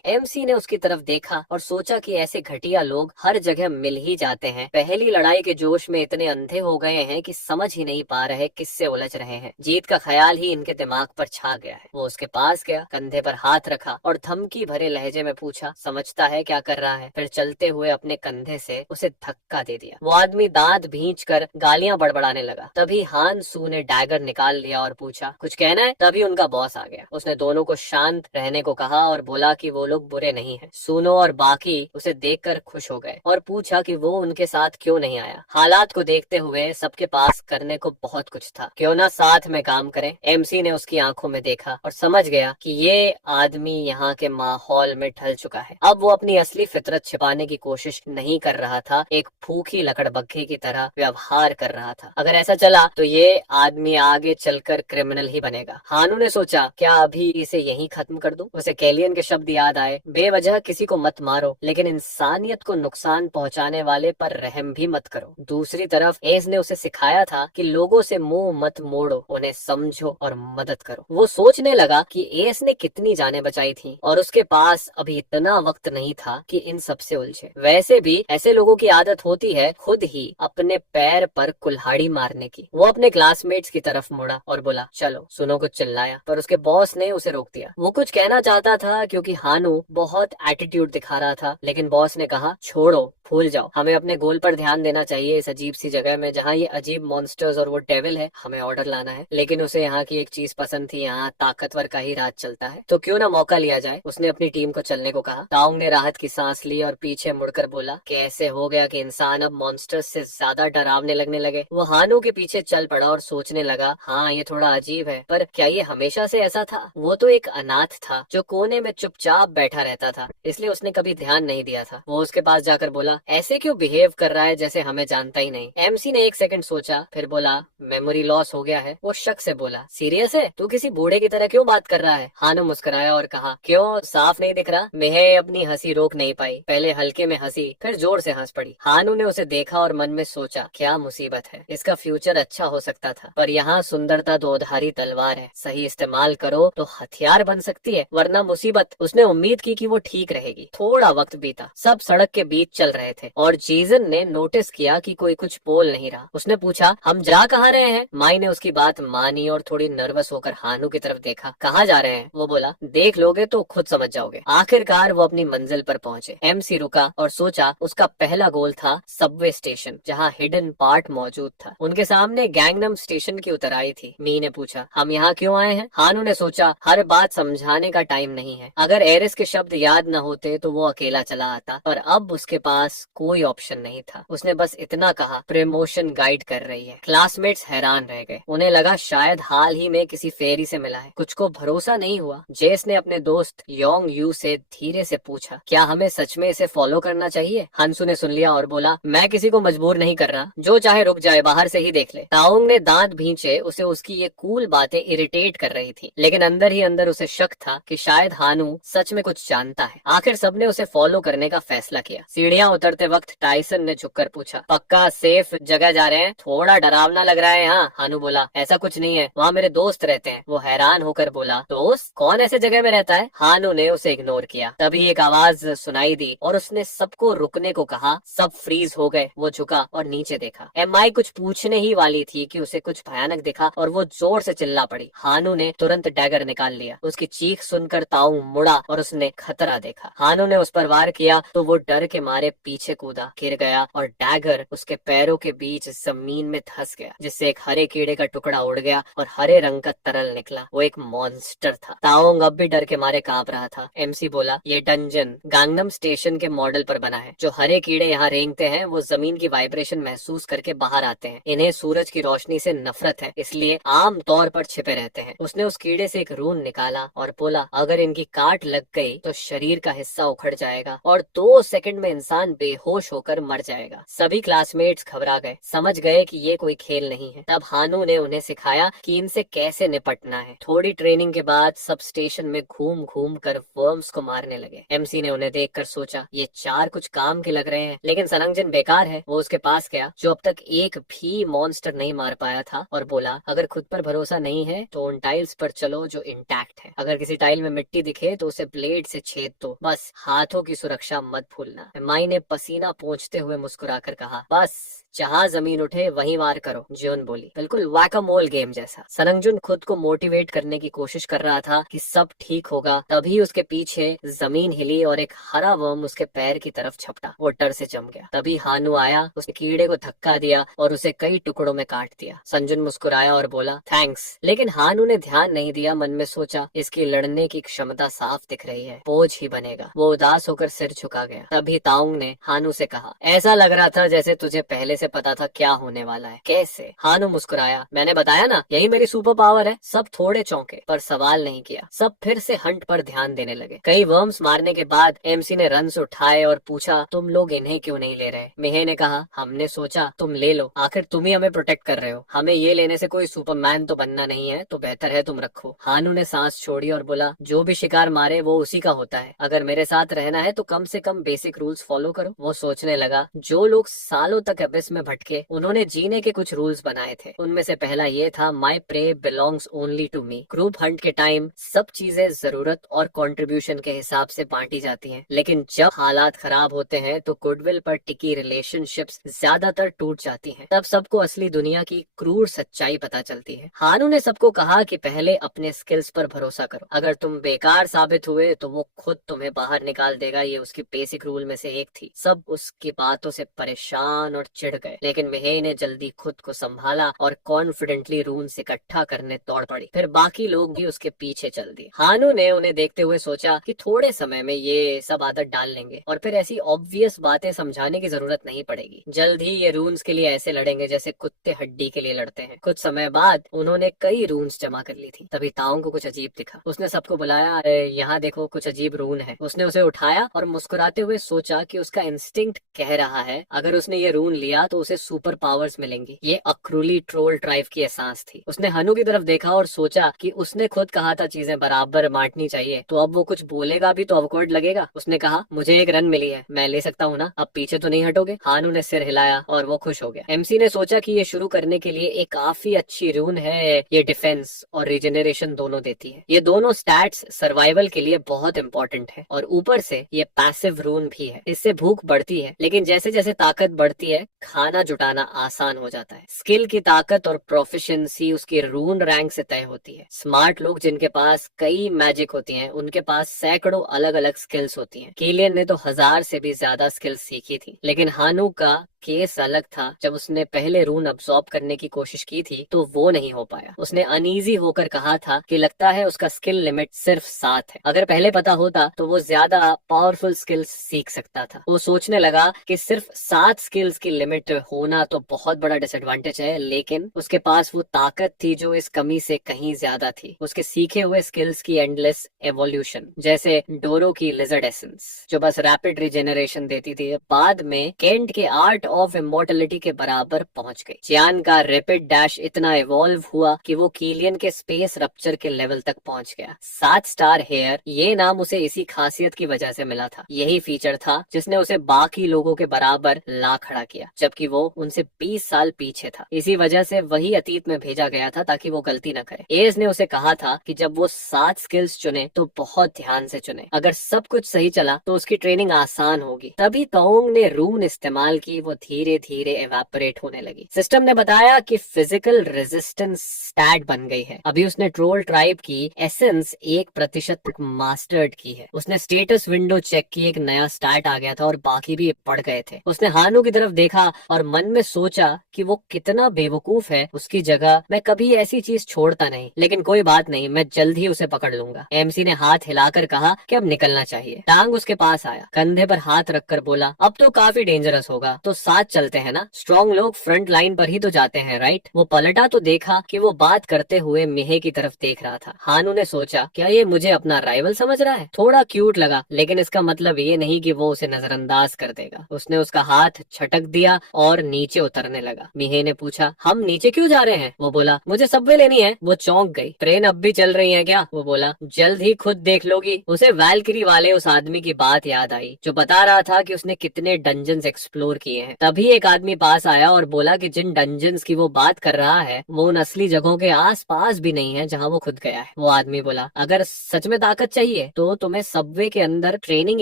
एमसी ने उसकी तरफ देखा और सोचा कि ऐसे घटिया लोग हर जगह मिल ही जाते हैं, पहली लड़ाई के जोश में इतने अंधे हो गए हैं कि समझ ही नहीं पा रहे किससे उलझ रहे हैं। जीत का ख्याल ही इनके दिमाग पर छा गया है। वो उसके पास गया, कंधे पर हाथ रखा और धमकी भरे लहजे में पूछा, समझता है क्या कर रहा है? फिर चलते हुए अपने कंधे से उसे धक्का दे दिया। वो आदमी दांत भींच कर गालियां बड़बड़ाने लगा। तभी हान सू ने डैगर निकाल लिया और पूछा, कुछ कहना है? तभी उनका बॉस आ गया। उसने दोनों को शांत रहने को कहा और बोला कि वो लोग बुरे नहीं हैं। सूनो और बाकी उसे देखकर खुश हो गए और पूछा कि वो उनके साथ क्यों नहीं आया। हालात को देखते हुए सबके पास करने को बहुत कुछ था, क्यों ना साथ में काम करें। एमसी ने उसकी आंखों में देखा और समझ गया कि ये आदमी यहाँ के माहौल में ढल चुका है। अब वो अपनी असली फितरत छिपाने की कोशिश नहीं कर रहा था, एक भूखी लकड़बग्घे की तरह व्यवहार कर रहा था। अगर ऐसा चला तो ये आदमी आगे चलकर क्रिमिनल ही बनेगा। हानू ने सोचा, क्या अभी इसे यहीं खत्म कर दूं? उसे कैलियन के शब्द याद आए, बेवजह किसी को मत मारो, लेकिन इंसानियत को नुकसान पहुंचाने वाले पर रहम भी मत करो। दूसरी तरफ एस ने उसे सिखाया था कि लोगों से मुंह मत मोड़ो, उन्हें समझो और मदद करो। वो सोचने लगा कि एस ने कितनी जानें बचाई थी और उसके पास अभी इतना वक्त नहीं था कि इन सब से उलझे। वैसे भी ऐसे लोगों की आदत होती है खुद ही अपने पैर पर कुल्हाड़ी मारने की। वो अपने क्लासमेट्स की तरफ मुड़ा और बोला, चलो। सुनो कुछ चिल्लाया, पर उसके बॉस ने उसे रोक दिया। वो कुछ कहना चाहता था क्योंकि हानू बहुत एटीट्यूड दिखा रहा था, लेकिन बॉस ने कहा, छोड़ो, भूल जाओ, हमें अपने गोल पर ध्यान देना चाहिए। इस अजीब सी जगह में जहाँ ये अजीब मॉन्स्टर्स और वो डेविल है, हमें ऑर्डर लाना है। लेकिन उसे यहाँ की एक चीज पसंद थी, यहाँ ताकतवर का ही राज चलता है, तो क्यों ना मौका लिया जाए। उसने अपनी टीम को चलने को कहा। ताउंग ने राहत की सांस ली और पीछे मुड़कर बोला, कैसे हो गया कि इंसान अब मॉन्स्टर्स से ज्यादा डरावने लगने लगे? वो हानू के पीछे चल पड़ा और सोचने लगा, हाँ ये थोड़ा अजीब है, पर क्या ये हमेशा से ऐसा था? वो तो एक अनाथ था जो कोने में चुपचाप बैठा रहता था, इसलिए उसने कभी ध्यान नहीं दिया था। वो उसके पास जाकर बोला, ऐसे क्यों बिहेव कर रहा है जैसे हमें जानता ही नहीं? एमसी ने एक सेकंड सोचा, फिर बोला, मेमोरी लॉस हो गया है। वो शक से बोला, सीरियस है? तू किसी बूढ़े की तरह क्यों बात कर रहा है? हानू मुस्कुराया और कहा, क्यों, साफ नहीं दिख रहा? मैं अपनी हंसी रोक नहीं पाई, पहले हल्के में हंसी, फिर जोर से हंस पड़ी। हानू ने उसे देखा और मन में सोचा, क्या मुसीबत है, इसका फ्यूचर अच्छा हो सकता था, पर यहाँ सुंदरता दोधारी तलवार है, सही इस्तेमाल करो तो हथियार बन सकती है, वरना मुसीबत। उसने उम्मीद की कि वो ठीक रहेगी। थोड़ा वक्त बीता, सब सड़क के बीच चल रहे थे और जीजन ने नोटिस किया कि कोई कुछ बोल नहीं रहा। उसने पूछा, हम जा कहाँ रहे हैं? माई ने उसकी बात मानी और थोड़ी नर्वस होकर हानू की तरफ देखा। कहाँ जा रहे हैं? वो बोला, देख लोगे तो खुद समझ जाओगे। आखिरकार वो अपनी मंजिल पर पहुंचे। एमसी रुका और सोचा उसका पहला गोल था सबवे स्टेशन, जहाँ हिडन पार्ट मौजूद था। उनके सामने गैंगनम स्टेशन की उतराई थी। मी ने पूछा, हम यहाँ क्यों आए हैं? हानू ने सोचा, हर बात समझाने का टाइम नहीं है। अगर एरिस के शब्द याद न होते तो वो अकेला चला आता, पर अब उसके पास कोई ऑप्शन नहीं था। उसने बस इतना कहा, प्रमोशन गाइड कर रही है। क्लासमेट्स हैरान रह गए। उन्हें लगा शायद हाल ही में किसी फेरी से मिला है। कुछ को भरोसा नहीं हुआ। जेस ने अपने दोस्त योंग यू से धीरे से पूछा, क्या हमें सच में इसे फॉलो करना चाहिए? हंसू ने सुन लिया और बोला, मैं किसी को मजबूर नहीं कर रहा, जो चाहे रुक जाए, बाहर से ही देख ले। ताओंग ने दांत भींचे। उसे उसकी ये कूल बातें इरिटेट कर रही थी, लेकिन अंदर ही अंदर उसे शक था कि शायद हानू सच में कुछ जानता है। आखिर सबने उसे फॉलो करने का फैसला किया। सीढ़ियां उतरते वक्त टाइसन ने झुककर पूछा, पक्का सेफ जगह जा रहे हैं? थोड़ा डरावना लग रहा है यहाँ। हानू बोला, ऐसा कुछ नहीं है, वहाँ मेरे दोस्त रहते हैं। वो हैरान होकर बोला, दोस्त? कौन ऐसे जगह में रहता है? हानू ने उसे इग्नोर किया। तभी एक आवाज सुनाई दी और उसने सबको रुकने को कहा। सब फ्रीज हो गए। वो झुका और नीचे देखा। एमआई कुछ पूछने ही वाली थी कि उसे कुछ भयानक दिखा और वो जोर से चिल्ला पड़ी। हानू ने तुरंत डैगर निकाल लिया। उसकी चीख सुनकर ताऊ मुड़ा और उसने खतरा देखा। हानू ने उस पर वार किया तो वो डर के मारे पीछे कूदा, गिर गया और डैगर उसके पैरों के बीच जमीन में धंस गया, जिससे एक हरे कीड़े का टुकड़ा उड़ गया और हरे रंग का तरल निकला। वो एक मॉन्स्टर था। ताओंग अब भी डर के मारे कांप रहा था। एमसी बोला, ये डंजन गांगनम स्टेशन के मॉडल पर बना है। जो हरे कीड़े यहाँ रेंगते हैं वो जमीन की वाइब्रेशन महसूस करके बाहर आते हैं। इन्हें सूरज की रोशनी से नफरत है, इसलिए आम तौर पर छिपे रहते हैं। उसने उस कीड़े से एक रून निकाला और बोला, अगर इनकी काट लग गई तो शरीर का हिस्सा उखड़ जाएगा और 2 सेकंड में इंसान बेहोश होकर मर जाएगा। सभी क्लासमेट्स घबरा गए, समझ गए कि ये कोई खेल नहीं है। तब हानू ने उन्हें सिखाया कि इनसे कैसे निपटना है। थोड़ी ट्रेनिंग के बाद सब स्टेशन में घूम घूम कर वर्म्स को मारने लगे। एमसी ने उन्हें देखकर सोचा ये चार कुछ काम के लग रहे हैं, लेकिन सनंगजन बेकार है। वो उसके पास गया जो अब तक एक भी मॉन्स्टर नहीं मार पाया था और बोला, अगर खुद पर भरोसा नहीं है तो उन टाइल्स पर चलो जो इंटैक्ट है। अगर किसी टाइल में मिट्टी दिखे तो उसे ब्लेड से छेद दो, बस हाथों की सुरक्षा मत भूलना। माई ने पसीना पोंछते हुए मुस्कुराकर कहा, बस जहाँ जमीन उठे वहीं वार करो। जियोन बोली, बिल्कुल वैकामोल गेम जैसा। सनंगजुन खुद को मोटिवेट करने की कोशिश कर रहा था कि सब ठीक होगा, तभी उसके पीछे जमीन हिली और एक हरा वर्म उसके पैर की तरफ झपटा। वो डर से जम गया। तभी हानू आया, उसने कीड़े को धक्का दिया और उसे कई टुकड़ों में काट दिया। संजुन मुस्कुराया और बोला, थैंक्स। लेकिन हानू ने ध्यान नहीं दिया। मन में सोचा, इसकी लड़ने की क्षमता साफ दिख रही है, बोझ ही बनेगा। वो उदास होकर सिर झुका गया। तभी ताउंग ने हानू से कहा, ऐसा लग रहा था जैसे तुझे पहले से पता था क्या होने वाला है। कैसे? हानू मुस्कुराया, मैंने बताया ना, यही मेरी सुपर पावर है। सब थोड़े चौंके पर सवाल नहीं किया। सब फिर से हंट पर ध्यान देने लगे। कई वर्म्स मारने के बाद एमसी ने रन्स उठाए और पूछा, तुम लोग इन्हें क्यों नहीं ले रहे? मिहे ने कहा, हमने सोचा तुम ले लो, आखिर तुम ही हमें प्रोटेक्ट कर रहे हो। हमें ये लेने से कोई सुपरमैन तो बनना नहीं है, तो बेहतर है तुम रखो। हानू ने सांस छोड़ी और बोला, जो भी शिकार मारे वो उसी का होता है। अगर मेरे साथ रहना है तो कम से कम बेसिक रूल्स फॉलो करो। वो सोचने लगा, जो लोग सालों तक एबिस में भटके उन्होंने जीने के कुछ रूल्स बनाए थे। उनमें से पहला ये था, my prey belongs only to me. Group hunt के टाइम सब चीजें जरूरत और कंट्रीब्यूशन के हिसाब से बांटी जाती हैं, लेकिन जब हालात खराब होते हैं तो गुडविल पर टिकी रिलेशनशिप्स ज्यादातर टूट जाती हैं। तब सबको असली दुनिया की क्रूर सच्चाई पता चलती है। हानू ने सबको कहा कि पहले अपने स्किल्स पर भरोसा करो। अगर तुम बेकार साबित हुए तो वो खुद तुम्हें बाहर निकाल देगा। ये उसकी बेसिक रूल में से एक थी। सब उसकी बातों से परेशान और चिढ़ गए, लेकिन मिहे ने जल्दी खुद को संभाला और कॉन्फिडेंटली रून्स इकट्ठा करने तोड़ पड़ी। फिर बाकी लोग भी उसके पीछे चल दिए। हानू ने उन्हें देखते हुए सोचा कि थोड़े समय में ये सब आदत डाल लेंगे और फिर ऐसी ऑब्वियस बातें समझाने की जरूरत नहीं पड़ेगी। जल्द ही ये रून्स के लिए ऐसे लड़ेंगे जैसे कुत्ते हड्डी के लिए लड़ते हैं। कुछ समय बाद उन्होंने कई रून्स जमा कर ली थी। तभी ताओं को कुछ अजीब दिखा। उसने सबको बुलाया, "अरे यहाँ देखो, कुछ अजीब रून है।" उसने उसे उठाया और मुस्कुराते हुए सोचा कि उसका इंस्टिंक्ट कह रहा है अगर उसने ये रून लिया तो उसे सुपर पावर्स मिलेंगी। ये अक्रूली ट्रोल ट्राइब की एहसास थी। उसने हनु की तरफ देखा और सोचा कि उसने खुद कहा था चीजें बराबर बांटनी चाहिए, तो अब वो कुछ बोलेगा भी तो ऑकवर्ड लगेगा। उसने कहा, मुझे एक रन मिली है, मैं ले सकता हूँ ना? अब पीछे तो नहीं हटोगे? हानू ने सिर हिलाया और वो खुश हो गया। एमसी ने सोचा कि ये शुरू करने के लिए एक काफी अच्छी रून है। ये डिफेंस और रिजेनरेशन दोनों देती है। ये दोनों स्टैट्स सर्वाइवल के लिए बहुत इंपॉर्टेंट है और ऊपर से ये पैसिव रून भी है। इससे भूख बढ़ती है, लेकिन जैसे जैसे ताकत बढ़ती है खाना जुटाना आसान हो जाता है। स्किल की ताकत और प्रोफिशिएंसी उसकी रून रैंक से तय होती है। स्मार्ट लोग जिनके पास कई मैजिक होती हैं, उनके पास सैकड़ों अलग अलग स्किल्स होती हैं। किलियन ने तो 1000 से भी ज्यादा स्किल्स सीखी थी, लेकिन हानू का केस अलग था। जब उसने पहले रून अब्सॉर्ब करने की कोशिश की थी तो वो नहीं हो पाया। उसने अनईजी होकर कहा था कि लगता है उसका स्किल लिमिट सिर्फ 7 है। अगर पहले पता होता तो वो ज्यादा पावरफुल स्किल्स सीख सकता था। वो सोचने लगा कि सिर्फ 7 स्किल्स की लिमिट होना तो बहुत बड़ा डिसएडवांटेज है, लेकिन उसके पास वो ताकत थी जो इस कमी से कहीं ज्यादा थी। उसके सीखे हुए स्किल्स की एंडलेस एवोल्यूशन, जैसे डोरो की लिजर्ड एसेंस जो बस रैपिड रिजेनरेशन देती थी, बाद में केंट के आर्ट ऑफ इमोर्टलिटी के बराबर पहुंच गई। चियान का रैपिड डैश इतना इवॉल्व हुआ कि वो किलियन के स्पेस रप्चर के लेवल तक पहुंच गया। 7 स्टार हेयर, ये नाम उसे इसी खासियत की वजह से मिला था। यही फीचर था जिसने उसे बाकी लोगों के बराबर ला खड़ा किया, जबकि वो उनसे 20 साल पीछे था। इसी वजह से वही अतीत में भेजा गया था ताकि वो गलती न करे। एज ने उसे कहा था कि जब वो 7 स्किल्स चुने तो बहुत ध्यान से चुने। अगर सब कुछ सही चला तो उसकी ट्रेनिंग आसान होगी। तभी तोंग ने रून इस्तेमाल की। वो धीरे धीरे एवापोरेट होने लगी। सिस्टम ने बताया कि फिजिकल रेजिस्टेंस स्टैट बन गई है। अभी उसने ट्रोल ट्राइब की एसेंस 1% तक मास्टर्ड की है। उसने स्टेटस विंडो चेक की, एक नया स्टैट आ गया था और बाकी भी बढ़ गए थे। उसने हानू की तरफ देखा और मन में सोचा कि वो कितना बेवकूफ है, उसकी जगह मैं कभी ऐसी चीज छोड़ता नहीं, लेकिन कोई बात नहीं, मैं जल्द ही उसे पकड़ लूंगा। एमसी ने हाथ हिलाकर कहा कि अब निकलना चाहिए। टांग उसके पास आया, कंधे पर हाथ रखकर बोला, अब तो काफी डेंजरस होगा, तो साथ चलते हैं ना, स्ट्रॉन्ग लोग फ्रंट लाइन पर ही तो जाते हैं, राइट। वो पलटा तो देखा कि वो बात करते हुए मिहे की तरफ देख रहा था। हानू ने सोचा, क्या ये मुझे अपना राइवल समझ रहा है? थोड़ा क्यूट लगा, लेकिन इसका मतलब ये नहीं कि वो उसे नजरअंदाज कर देगा। उसने उसका हाथ छटक दिया और नीचे उतरने लगा। मिहे ने पूछा, हम नीचे क्यों जा रहे हैं? वो बोला, मुझे सबवे लेनी है। वो चौंक गई। ट्रेन अब भी चल रही है क्या? वो बोला, जल्द ही खुद देख लोगी। उसे वैल्किरी वाले उस आदमी की बात याद आई जो बता रहा था कि उसने कितने डंजन्स एक्सप्लोर किए हैं। तभी एक आदमी पास आया और बोला कि जिन डंजन्स की वो बात कर रहा है वो उन असली जगहों के आस पास भी नहीं है जहाँ वो खुद गया है। वो आदमी बोला, अगर सच में ताकत चाहिए तो तुम्हें सबवे के अंदर ट्रेनिंग